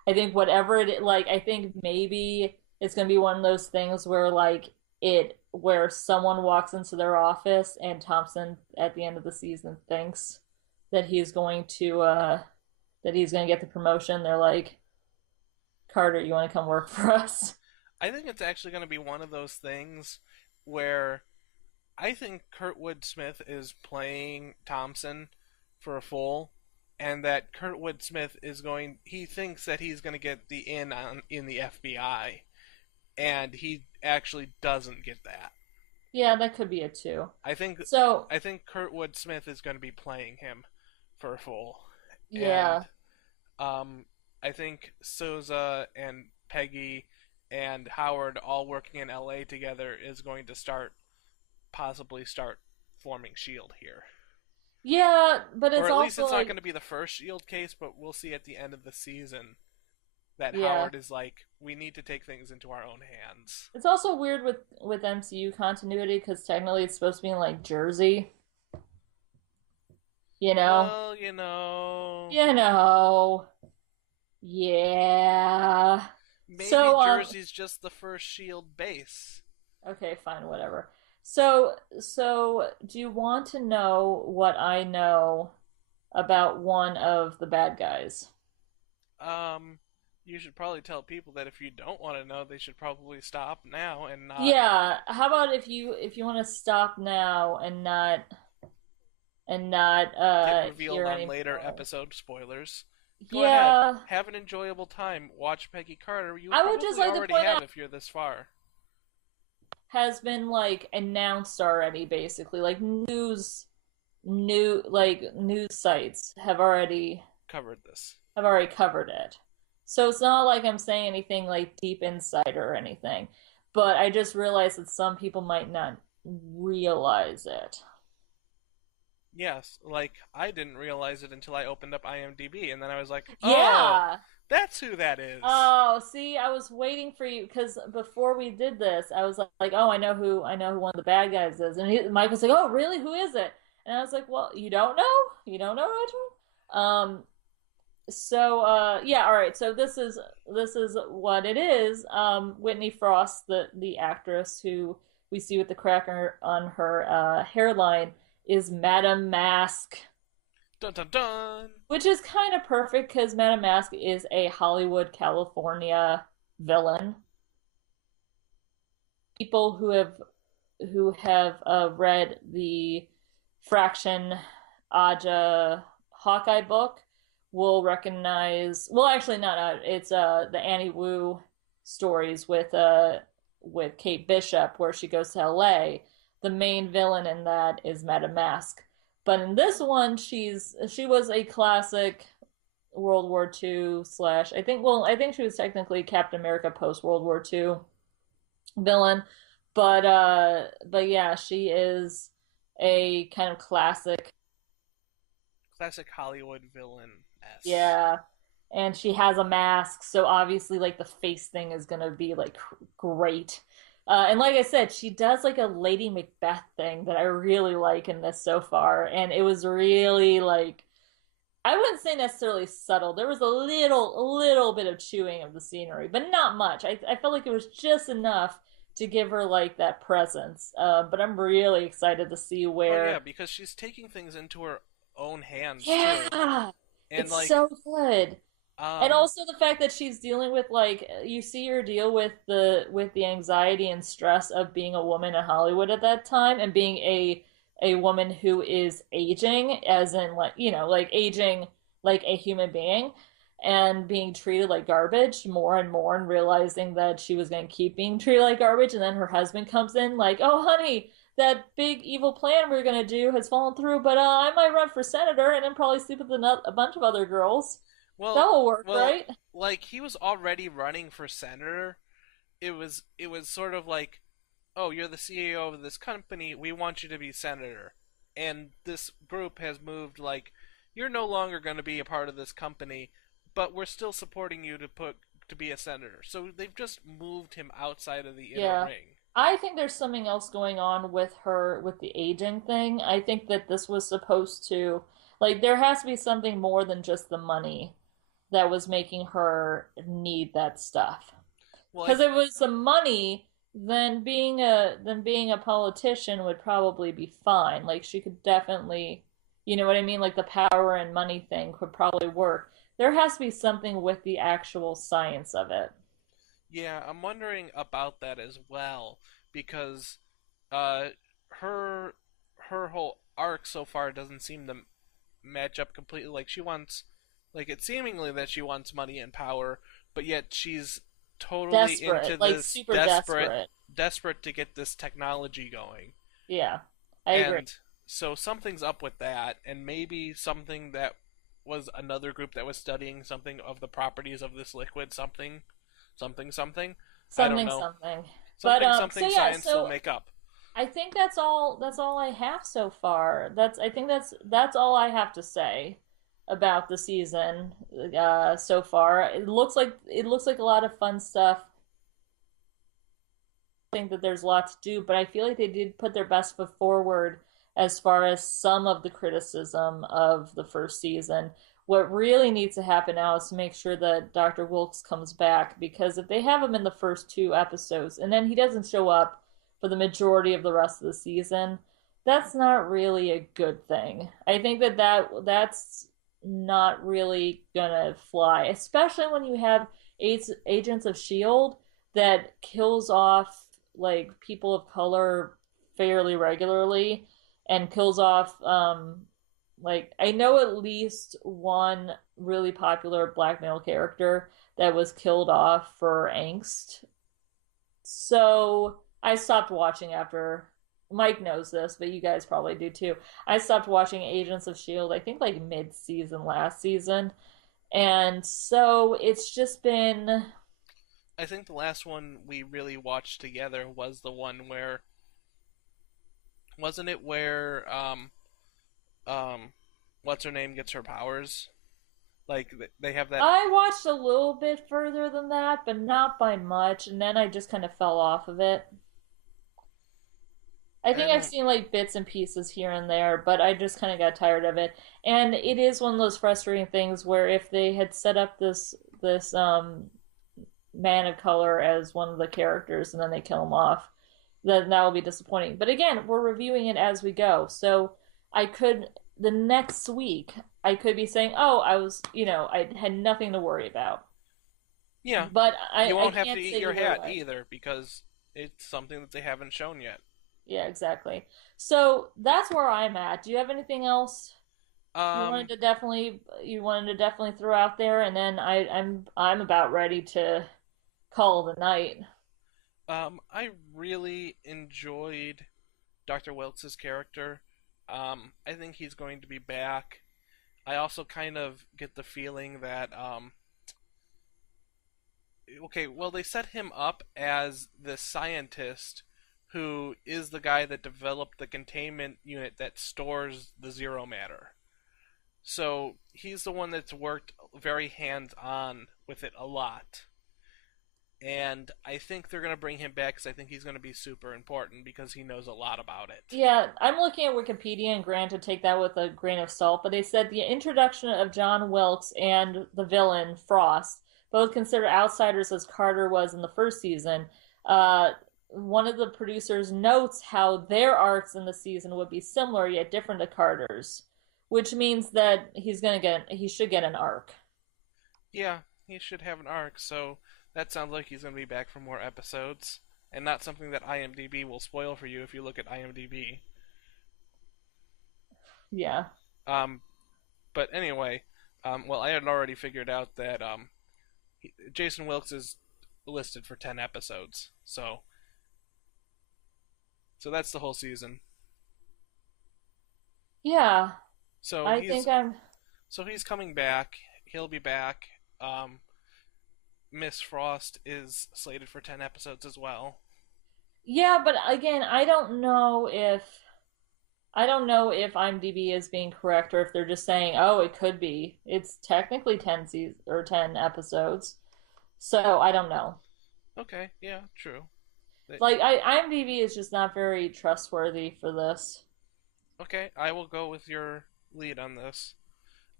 I think whatever like, I think maybe it's gonna be one of those things where where someone walks into their office and Thompson at the end of the season thinks that he's gonna get the promotion. They're like, Carter, you want to come work for us? I think it's actually going to be one of those things where I think Kurtwood Smith is playing Thompson for a fool, and that Kurtwood Smith is going. He thinks that he's going to get the in the FBI, and he actually doesn't get that. Yeah, that could be it too. I think So, I think Kurtwood Smith is going to be playing him for a fool, yeah. and I think Souza and Peggy and Howard all working in LA together is going to possibly start forming Shield here. Yeah, but Or it's at least also it's not like, going to be the first Shield case, but we'll see at the end of the season that yeah. Howard is like, we need to take things into our own hands. It's also weird with MCU continuity because technically it's supposed to be in like Jersey, you know? Well, you know, You know. Yeah. maybe So, Jersey's just the first Shield base. okay, fine, whatever. So do you want to know what I know about one of the bad guys? Um, you should probably tell people that if you don't want to know, they should probably stop now and not Yeah, how about if you want to stop now and not get revealed hear on later anymore? episode spoilers. Go ahead. Yeah, Have an enjoyable time. Watch Peggy Carter. You I would just probably like to already point have out if you're this far. has been like announced already basically. Like news sites Covered this. have already covered it. So it's not like I'm saying anything like deep insider or anything. But I just realized that some people might not realize it. Yes, like I didn't realize it until I opened up IMDb, and then I was like, "Oh, Yeah. that's who that is." Oh, see, I was waiting for you because before we did this, I was like, "Oh, I know who one of the bad guys is," and Mike was like, "Oh, really? Who is it?" And I was like, "Well, you don't know? You don't know, Roger?" Yeah, all right. So this is what it is. Whitney Frost, the actress who we see with the cracker on her hairline, is Madame Mask, Dun dun dun. which is kind of perfect because Madame Mask is a Hollywood, California villain. People who have read the Fraction Aja Hawkeye book will recognize. Well, actually, not. It's the Annie Wu stories with Kate Bishop, where she goes to L.A. The main villain in that is Madame Mask, but in this one, she was a classic World War II slash. I think she was technically Captain America post World War II villain, but yeah, she is a kind of classic. Classic Hollywood villain s. Yeah. And she has a mask, so obviously, like, the face thing is gonna be like great. And like I said, she does like a Lady Macbeth thing that I really like in this so far, and it was really like I wouldn't say necessarily subtle. There was a little bit of chewing of the scenery, but not much. I felt like it was just enough to give her like that presence. But I'm really excited to see Oh yeah, where. because she's taking things into her own hands too, Yeah, and it's like so good. And um, also the fact that she's dealing with like you see her deal with the anxiety and stress of being a woman in Hollywood at that time and being a woman who is aging as in like like aging like a human being and being treated like garbage more and more and realizing that she was going to keep being treated like garbage and then her husband comes in like, "Oh honey, that big evil plan we are going to do has fallen through, but I might run for senator and then probably sleep with a bunch of other girls. That well, will work, well, right?" like he was already running for senator. It was sort of like, oh, you're the CEO of this company. We want you to be senator, and this group has moved like you're no longer going to be a part of this company, but we're still supporting you to be a senator. So they've just moved him outside of the inner Yeah. ring. I think there's something else going on with her with the aging thing. I think that this was supposed to like there has to be something more than just the money that was making her need that stuff. Well, Because if it was some money, then being a politician would probably be fine. Like she could definitely, you know what I mean? Like the power and money thing could probably work. There has to be something with the actual science of it. yeah, I'm wondering about that as well because uh, her her whole arc so far doesn't seem to match up completely. Like she wants, like it's seemingly that she wants money and power, but yet she's totally into Desperate, like this super desperate. desperate to get this technology going. Yeah, I agree. And so something's up with that, and maybe something that was another group that was studying something of the properties of this liquid, something. I don't Something, know. something. But so Something yeah, science will so make up. I think that's all I have so far. I think that's all I have to say about the season so far. It looks like a lot of fun stuff. I think that there's a lot to do, but I feel like they did put their best foot forward as far as some of the criticism of the first season. What really needs to happen now is to make sure that Dr. Wilkes comes back, because if they have him in the first two episodes and then he doesn't show up for the majority of the rest of the season, that's not really a good thing. I think that's not really gonna fly, especially when you have agents of Shield that kills off like people of color fairly regularly, and kills off like I know at least one really popular black male character that was killed off for angst. So I stopped watching after. Mike knows this, but you guys probably do too. I stopped watching Agents of Shield, I think like mid-season last season. And so it's just been. I think the last one we really watched together was the one where wasn't it where um what's her name gets her powers? Like they have that. I watched a little bit further than that, but not by much, and then I just kind of fell off of it. I I think I've don't. seen like bits and pieces here and there, but I just kind of got tired of it. And it is one of those frustrating things where if they had set up this man of color as one of the characters and then they kill him off, then that will be disappointing. But again, we're reviewing it as we go. So I could the next week I could be saying, "Oh, I had nothing to worry about." Yeah, But you I won't have to can't eat say your either hat way. either because it's something that they haven't shown yet. Yeah, exactly. So that's where I'm at. Do you have anything else Um, you wanted to definitely throw out there? And then I'm about ready to call the night. I really enjoyed Dr. Wilkes' character. I think he's going to be back. I also kind of get the feeling that okay, well they set him up as the scientist who is the guy that developed the containment unit that stores the zero matter. So he's the one that's worked very hands on with it a lot. And I think they're going to bring him back because I think he's going to be super important because he knows a lot about it. Yeah, I'm looking at Wikipedia, and granted, take that with a grain of salt, but they said the introduction of John Wilkes and the villain Frost, both considered outsiders as Carter was in the first season. One of the producers notes how their arcs in the season would be similar yet different to Carter's, which means that he should get an arc. Yeah, he should have an arc, so that sounds like he's going to be back for more episodes. And not something that IMDb will spoil for you if you look at IMDb. Yeah. Um, but anyway, well, I had already figured out that Jason Wilkes is listed for 10 episodes. So that's the whole season. Yeah. So I think I'm he's coming back. He'll be back. Miss Frost is slated for 10 episodes as well. Yeah, but again, I don't know if IMDb is being correct, or if they're just saying, "Oh, it could be." It's technically 10 seasons or 10 episodes. So, I don't know. Okay, yeah, true. Like IMDb is just not very trustworthy for this. Okay, I will go with your lead on this.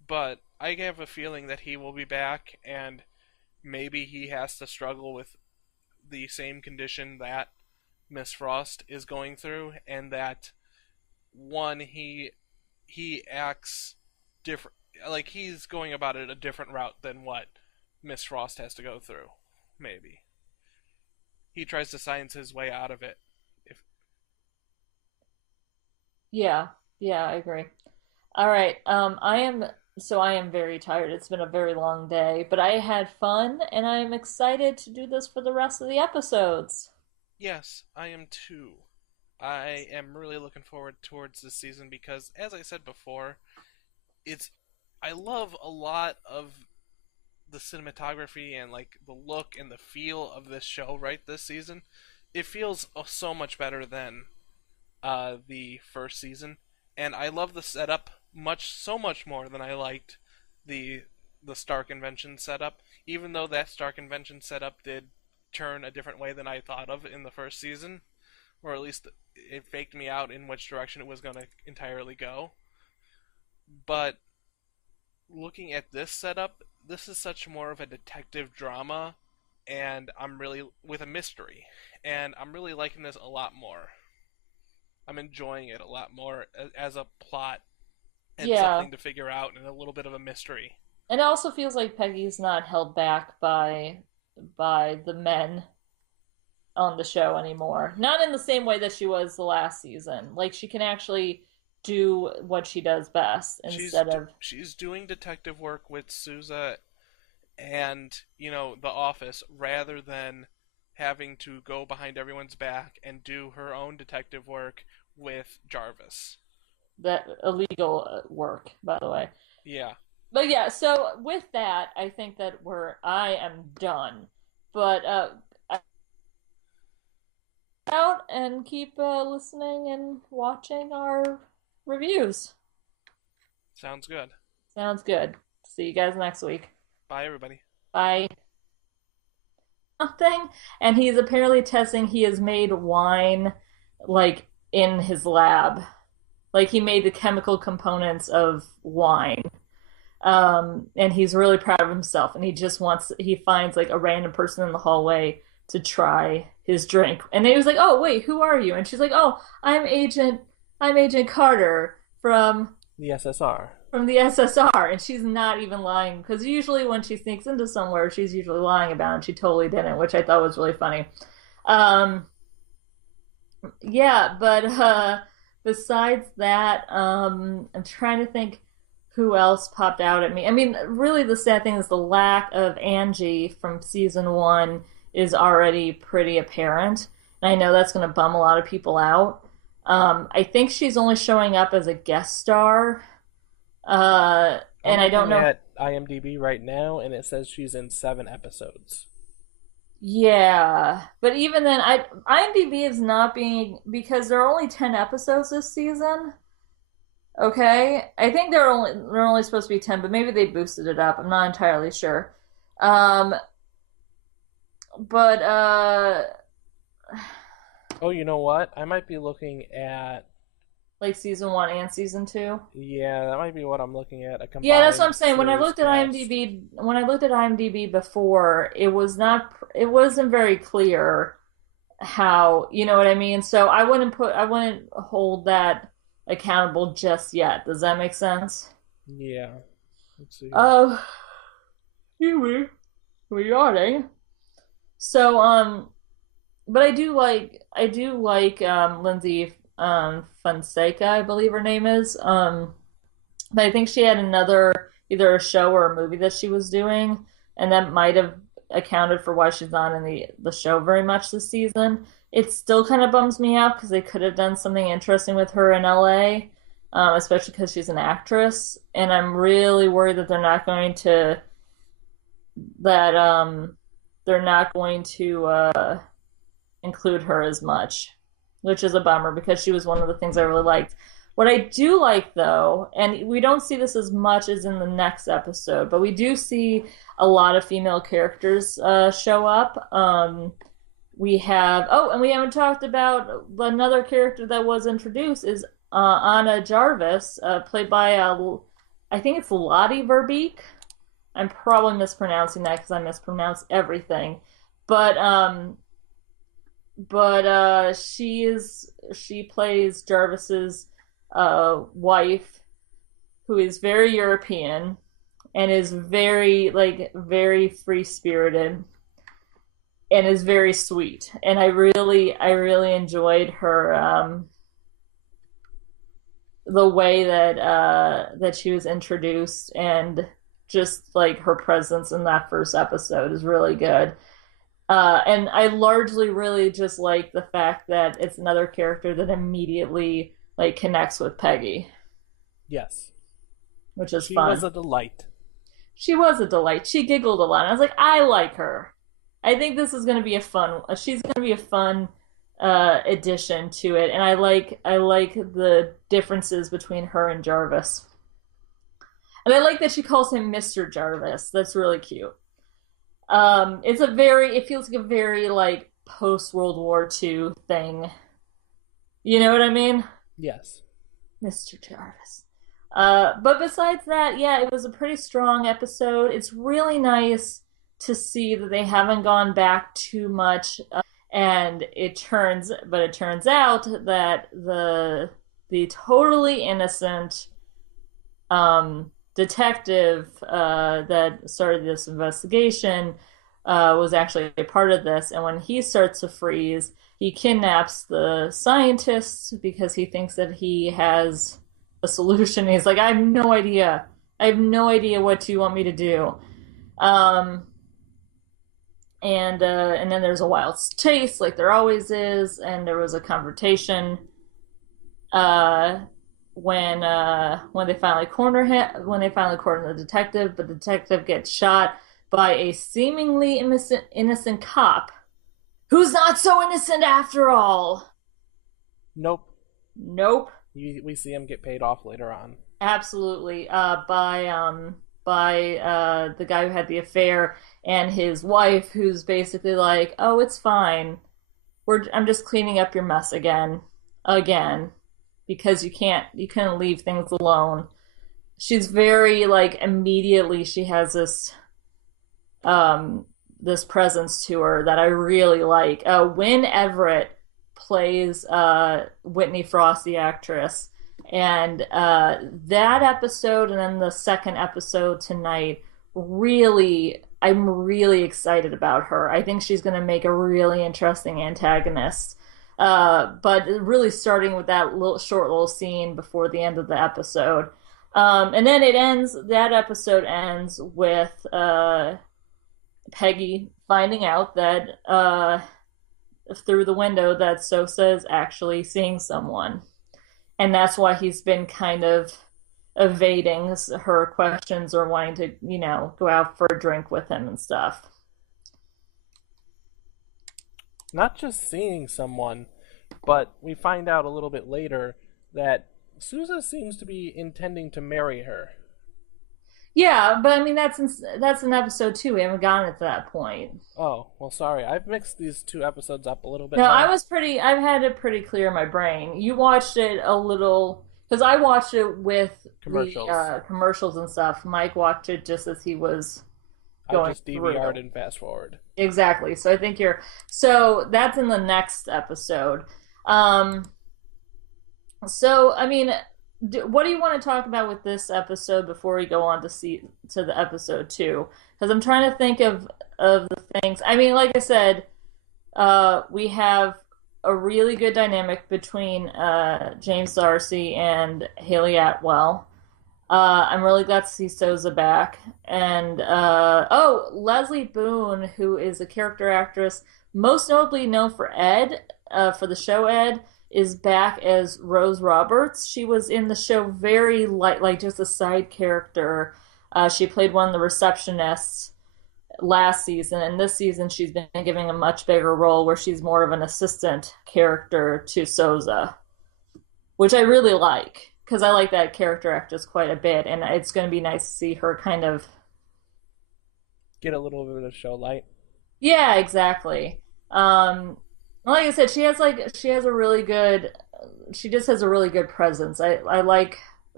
but I have a feeling that he will be back, and maybe he has to struggle with the same condition that Miss Frost is going through, and that one he acts different, like he's going about it a different route than what Miss Frost has to go through. Maybe he tries to science his way out of it. If Yeah, yeah, I agree. All right. I am very tired. It's been a very long day, but I had fun and I'm excited to do this for the rest of the episodes. Yes, I am too. I am really looking forward towards this season because, as I said before, it's I love a lot of the cinematography and like the look and the feel of this show right this season. It feels so much better than the first season, and I love the setup so much more than I liked the the Stark Invention setup. Even though that Stark Invention setup did turn a different way than I thought of in the first season, or at least it faked me out in which direction it was going to entirely go. But looking at this setup, this is such more of a detective drama, and I'm really with a mystery, and I'm really liking this a lot more. I'm enjoying it a lot more as a plot and Yeah. something to figure out and a little bit of a mystery. And it also feels like Peggy's not held back by the men on the show anymore. Not in the same way that she was the last season. Like she can actually do what she does best instead of She's doing detective work with Sousa and the office rather than having to go behind everyone's back and do her own detective work with Jarvis. that illegal work, by the way. Yeah. But yeah, so with that, I think that I am done. But out and keep listening and watching our reviews. Sounds good. Sounds good. See you guys next week. Bye, everybody. Bye. Something, and he's apparently testing. He has made wine like in his lab. Like he made the chemical components of wine. And he's really proud of himself. And he finds like a random person in the hallway to try his drink. And he was like, "Oh, wait, who are you?" And she's like, "Oh, I'm Agent Carter The SSR. from the SSR." And she's not even lying because usually when she sneaks into somewhere, she's usually lying about it. And she totally didn't, which I thought was really funny. Um, yeah, but besides that, I'm trying to think who else popped out at me. I mean, really, the sad thing is the lack of Angie from season one is already pretty apparent. And I know that's going to bum a lot of people out. I think she's only showing up as a guest star. I'm And I don't looking know. at IMDb right now, and it says she's in 7 episodes. Yeah, but even then, IMDb is not being because there are only 10 episodes this season. Okay, I think they're only supposed to be 10, but maybe they boosted it up. I'm not entirely sure. Um, but Oh, you know what? I might be looking at. like season one and season two. Yeah, that might be what I'm looking at. A Yeah, that's what I'm combined saying. series cast. When I looked at IMDb before, it wasn't very clear how, you know what I mean? So I wouldn't hold that accountable just yet. Does that make sense? Yeah. Let's see here. Oh, here we are. So, but I do like Lindsay Fonseca, I believe her name is. But I think she had another either a show or a movie that she was doing, and that might have accounted for why she's not in the show very much this season. It still kind of bums me out because they could have done something interesting with her in LA, especially because she's an actress, and I'm really worried that that they're not going to include her as much, which is a bummer because she was one of the things I really liked. What I do like, though, and we don't see this as much as in the next episode, but we do see a lot of female characters show up. And we haven't talked about another character that was introduced is Anna Jarvis, played by I think it's Lottie Verbeek. I'm probably mispronouncing that because I mispronounce everything. But she plays Jarvis's wife, who is very European and is very very free spirited and is very sweet. And I really enjoyed her the way that she was introduced, and just like her presence in that first episode is really good. And I largely really just like the fact that it's another character that immediately like connects with Peggy, Yes. which is She fun. was a delight. She was a delight. She giggled a lot. I was like, I like her. I think this is going to be a fun. She's going to be a fun addition to it, and I like the differences between her and Jarvis, and I like that she calls him Mr. Jarvis. That's really cute. It feels like a very like post World War II thing. You know what I mean? Yes. Mr. Jarvis. But besides that, yeah, it was a pretty strong episode. It's really nice to see that they haven't gone back too much. And it turns out that the totally innocent detective that started this investigation was actually a part of this. And when he starts to freeze, he kidnaps the scientists because he thinks that he has a solution. He's like, I have no idea. I have no idea what you want me to do. And then there's a wild chase, like there always is, and there was a confrontation uh, when they finally corner him, when they finally corner the detective, but the detective gets shot by a seemingly innocent cop who's not so innocent after all. Nope. Nope. We see him get paid off later on. Absolutely. By the guy who had the affair and his wife, who's basically like, "Oh, it's fine. I'm just cleaning up your mess again, because you couldn't leave things alone." She's very like immediately she has this presence to her that I really like. Wynn Everett plays Whitney Frost, the actress, and that episode and then the second episode tonight, I'm really excited about her. I think she's going to make a really interesting antagonist. But really starting with that short little scene before the end of the episode. And then that episode ends with Peggy finding out that through the window that Sosa is actually seeing someone. And that's why he's been kind of evading her questions or wanting to, go out for a drink with him and stuff. Not just seeing someone, but we find out a little bit later that Sousa seems to be intending to marry her. Yeah, but I mean that's in episode 2. We haven't gotten to that point. Oh, well, sorry. I've mixed these two episodes up a little bit No, now. I've had it pretty clear in my brain. You watched it a little because I watched it with Commercials. the commercials and stuff. Mike watched it just as he was I going just through. DVR'd and fast forward. Exactly. So I think so that's in the next episode. So I mean, what do you want to talk about with this episode before we go on to the episode 2? Because I'm trying to think of the things. I mean, like I said, we have a really good dynamic between James Darcy and Haley Atwell. I'm really glad to see Sousa back. And Leslie Boone, who is a character actress, most notably known for Ed, for the show Ed, is back as Rose Roberts. She was in the show very light, like just a side character. She played one of the receptionists last season, and this season she's been giving a much bigger role where she's more of an assistant character to Sousa, which I really like because I like that character actress quite a bit, and it's going to be nice to see her kind of Get a little bit of show light. yeah, exactly. Like I said, she just has a really good presence. I like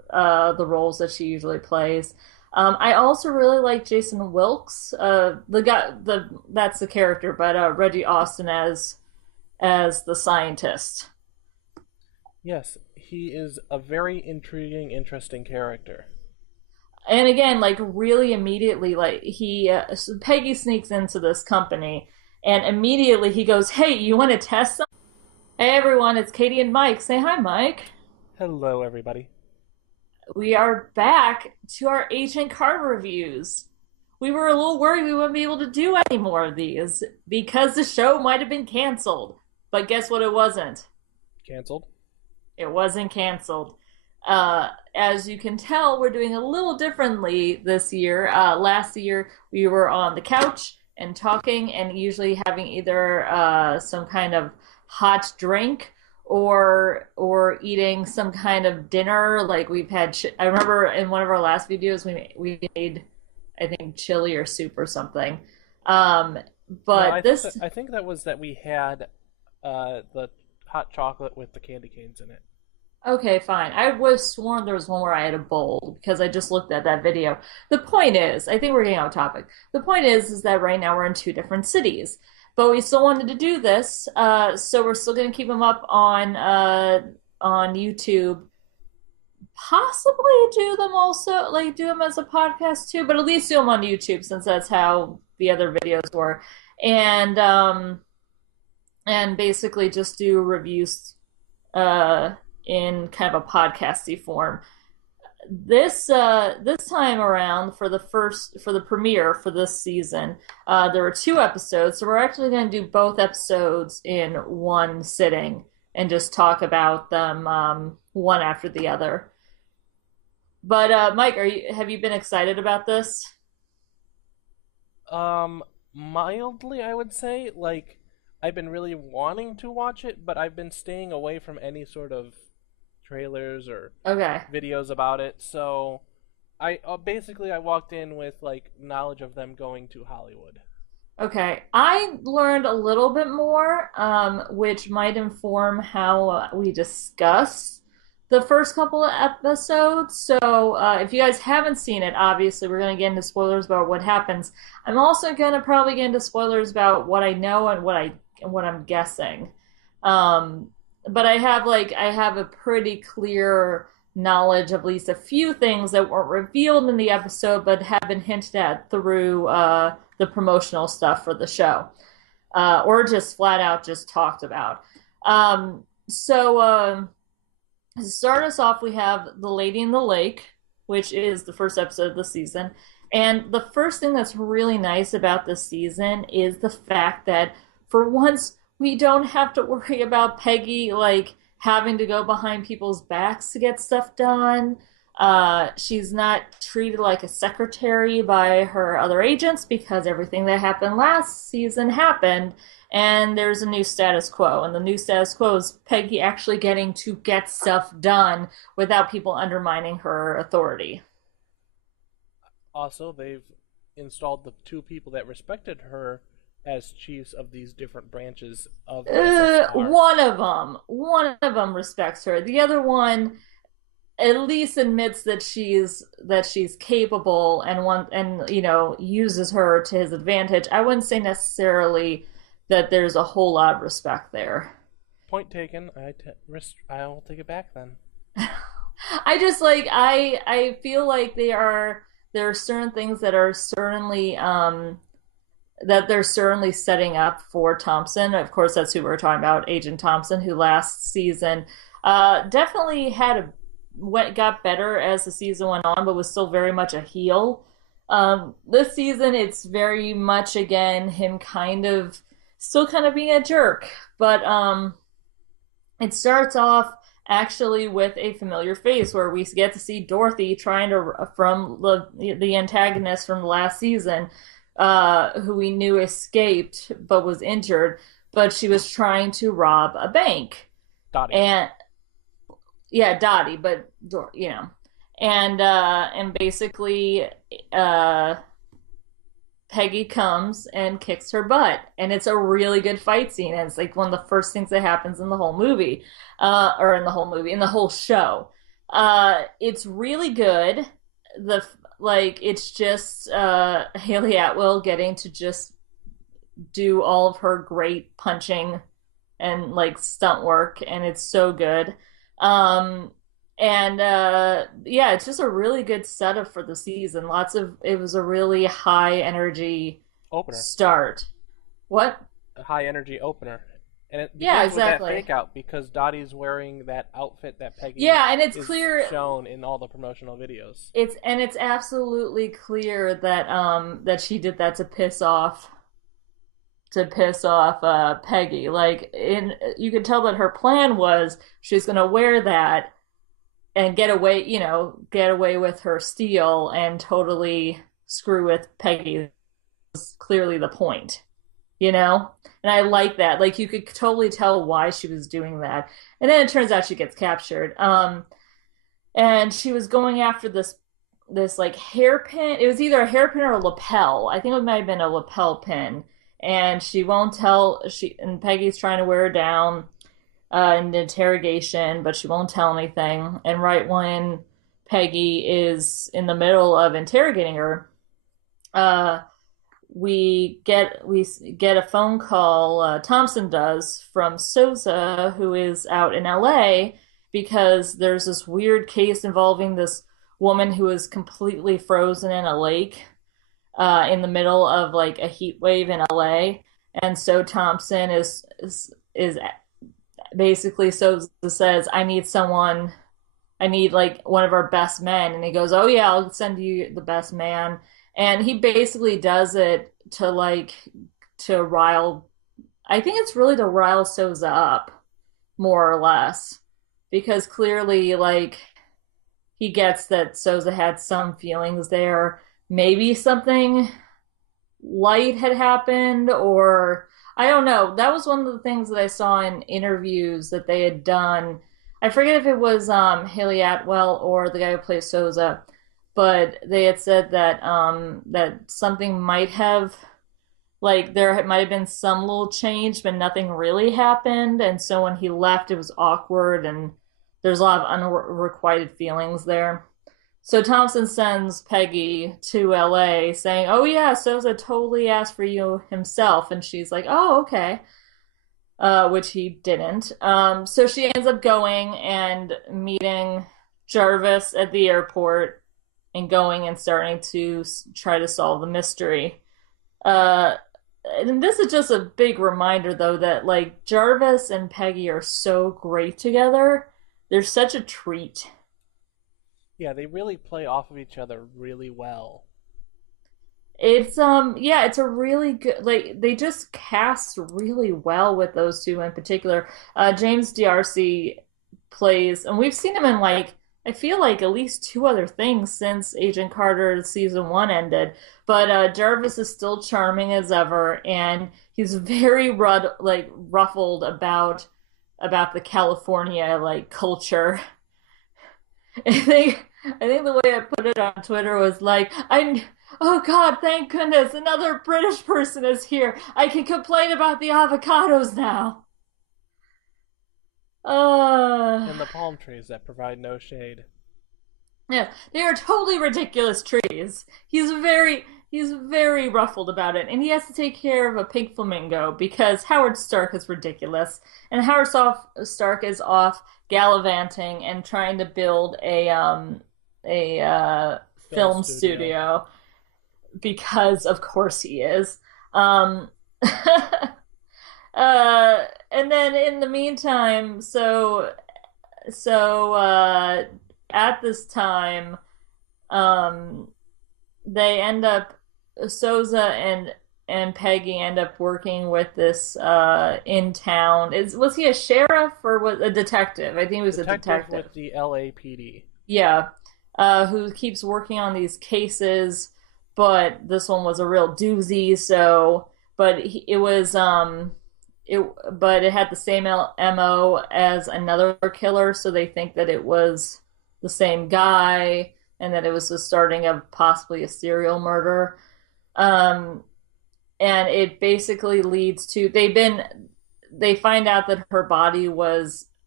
the roles that she usually plays. I also really like Jason Wilkes, the guy, the that's the character, but Reggie Austin as the scientist. Yes, he is a very intriguing, interesting character. And again, like really immediately, like Peggy sneaks into this company, and immediately he goes, "Hey, you want to test something?" Hey everyone, it's Katie and Mike. Say hi, Mike. Hello, everybody. We are back to our Agent Carter reviews. We were a little worried we wouldn't be able to do any more of these because the show might have been canceled. But guess what? It wasn't. Cancelled? It wasn't canceled. As you can tell, we're doing a little differently this year. Last year, we were on the couch and talking, and usually having either some kind of hot drink or eating some kind of dinner. Like we've had, I remember in one of our last videos, we made, I think, chili or soup or something. Um, No, but this I think that was that we had the hot chocolate with the candy canes in it. Okay, fine. I was sworn there was one where I had a bowl because I just looked at that video. The point is, I think we're getting off topic. The point is that right now we're in two different cities, but we still wanted to do this, so we're still going to keep them up on YouTube. Possibly do them also, like do them as a podcast too, but at least do them on YouTube since that's how the other videos were, and basically just do reviews in kind of a podcasty form. This time around for the premiere for this season, there were two episodes, so we're actually going to do both episodes in one sitting and just talk about them one after the other. But Mike, have you been excited about this? Mildly, I would say. Like, I've been really wanting to watch it, but I've been staying away from any sort of trailers or Okay. videos about it. So, I walked in with like knowledge of them going to Hollywood. Okay, I learned a little bit more, which might inform how we discuss the first couple of episodes. So, if you guys haven't seen it, obviously we're going to get into spoilers about what happens. I'm also going to probably get into spoilers about what I know and what I'm guessing. Um, but I have a pretty clear knowledge of at least a few things that weren't revealed in the episode, but have been hinted at through the promotional stuff for the show, or just flat out just talked about. So to start us off, we have The Lady in the Lake, which is the first episode of the season. And the first thing that's really nice about this season is the fact that for once we don't have to worry about Peggy like having to go behind people's backs to get stuff done. She's not treated like a secretary by her other agents because everything that happened last season happened, and there's a new status quo. And the new status quo is Peggy actually getting to get stuff done without people undermining her authority. Also, they've installed the two people that respected her as chiefs of these different branches of the SSR. One of them respects her. The other one at least admits that she's capable and uses her to his advantage. I wouldn't say necessarily that there's a whole lot of respect there. Point taken. I'll take it back then. I just like I feel like there are certain things that are certainly that they're certainly setting up for Thompson. Of course, that's who we're talking about, Agent Thompson, who last season definitely got better as the season went on, but was still very much a heel. This season, it's very much again him still kind of being a jerk, but it starts off actually with a familiar face where we get to see Dorothy trying to from the antagonist from the last season, who we knew escaped but was injured, but she was trying to rob a bank. Dottie. And yeah, Dottie, but and basically Peggy comes and kicks her butt, and it's a really good fight scene. And it's like one of the first things that happens in the whole movie, in the whole show. It's really good. The like it's just Haley Atwell getting to just do all of her great punching and like stunt work, and it's so good. Um, and yeah, it's just a really good setup for the season. Lots of it was a really high energy Opener, start. What? a high energy opener, and it Yeah, begins with that exactly. fake out because Dottie's wearing that outfit that Peggy Yeah, and it's is clear shown in all the promotional videos. it's absolutely clear that that she did that to piss off Peggy. Like in you could tell that her plan was she's going to wear that and get away, get away with her steal and totally screw with Peggy. Was clearly the point, you know? And I like that. Like you could totally tell why she was doing that. And then it turns out she gets captured. And she was going after this like hairpin. It was either a hairpin or a lapel. I think it might have been a lapel pin. And she won't tell. She and Peggy's trying to wear her down in the interrogation, but she won't tell anything. And right when Peggy is in the middle of interrogating her, uh, we get a phone call. Thompson does from Souza, who is out in L.A. because there's this weird case involving this woman who is completely frozen in a lake in the middle of like a heat wave in LA. And so Thompson is basically so says, I need someone, I need like one of our best men. And he goes, oh yeah, I'll send you the best man. And he basically does it to like to rile, I think it's really to rile Souza up more or less, because clearly like he gets that Souza had some feelings there. Maybe something light had happened, or I don't know. That was one of the things that I saw in interviews that they had done. I forget if it was Haley Atwell or the guy who plays Souza, but they had said that that something might have like there might have been some little change, but nothing really happened. And so when he left, it was awkward, and there's a lot of unrequited feelings there. So Thompson sends Peggy to LA saying, oh, yeah, Souza totally asked for you himself. And she's like, oh, okay, which he didn't. So she ends up going and meeting Jarvis at the airport and going and starting to try to solve the mystery. Uh, and this is just a big reminder, though, that like Jarvis and Peggy are so great together. They're such a treat. Yeah, they really play off of each other really well. It's yeah, it's a really good like they just cast really well with those two in particular. James D'Arcy plays, and we've seen him in like I feel like at least two other things since Agent Carter season one ended. But Jarvis is still charming as ever, and he's very ruffled about the California like culture. I think the way I put it on Twitter was like, oh God, thank goodness, another British person is here. I can complain about the avocados now. Uh, And the palm trees that provide no shade. yeah, they are totally ridiculous trees. He's very ruffled about it, and he has to take care of a pink flamingo because Howard Stark is ridiculous, and Stark is off gallivanting and trying to build a Film film studio. studio because of course he is. Um, and then in the meantime, so at this time, um, they end up Souza and Peggy end up working with this in town. Was he a sheriff or was a detective? I think he was a Detective detective. with the LAPD. Yeah, who keeps working on these cases, but this one was a real doozy. So, but it was it but it had the same MO as another killer, so they think that it was the same guy and that it was the starting of possibly a serial murder. Um, and it basically leads to they find out that her body was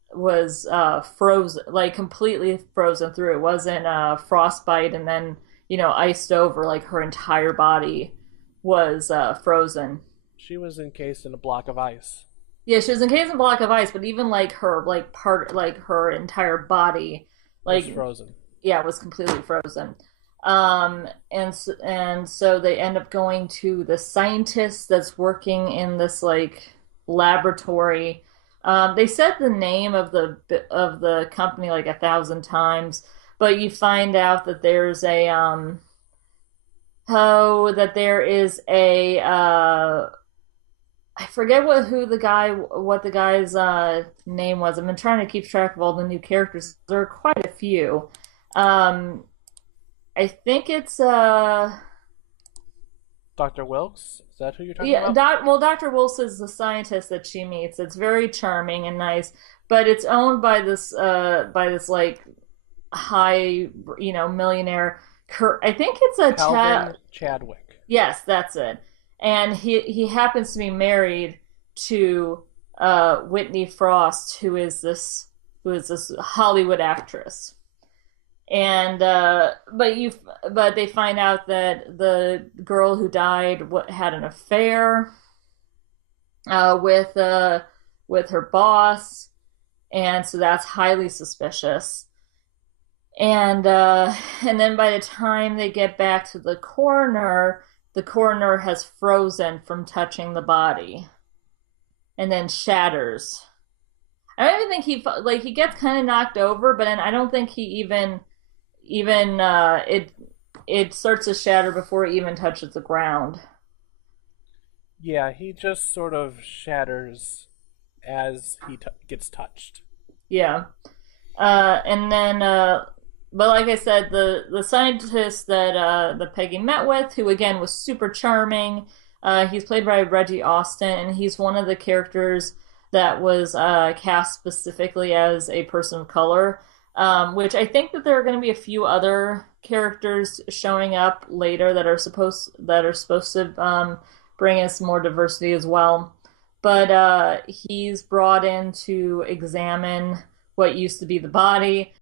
frozen, like completely frozen through. It wasn't frostbite and then iced over. Like her entire body was frozen. She was encased in a block of ice. Yeah, she was encased in a block of ice, but even like her like her entire body, Was like frozen. yeah, was completely frozen. And so they end up going to the scientist that's working in this like laboratory. They said the name of the company like 1,000 times, but you find out that there's a oh that there is a I forget what the guy's name was. I've been trying to keep track of all the new characters. There are quite a few. Um, I think it's Dr. Wilkes? Is that who you're talking yeah, about? Dr. Wilson is the scientist that she meets. It's very charming and nice, but it's owned by this like high, millionaire. I think it's a Calvin Chadwick. Yes, that's it. And he happens to be married to Whitney Frost, who is this Hollywood actress. And but they find out that the girl who died had an affair with her boss, and so that's highly suspicious. And then by the time they get back to the coroner has frozen from touching the body, and then shatters. I don't even think he gets kind of knocked over, but then I don't think he even it starts to shatter before it even touches the ground. Yeah, he just sort of shatters as gets touched. Yeah. And then but like I said, the scientist that Peggy met with, who again was super charming, he's played by Reggie Austin, and he's one of the characters that was cast specifically as a person of color. Which I think that there are going to be a few other characters showing up later that are supposed to bring in some more diversity as well. But he's brought in to examine what used to be the body.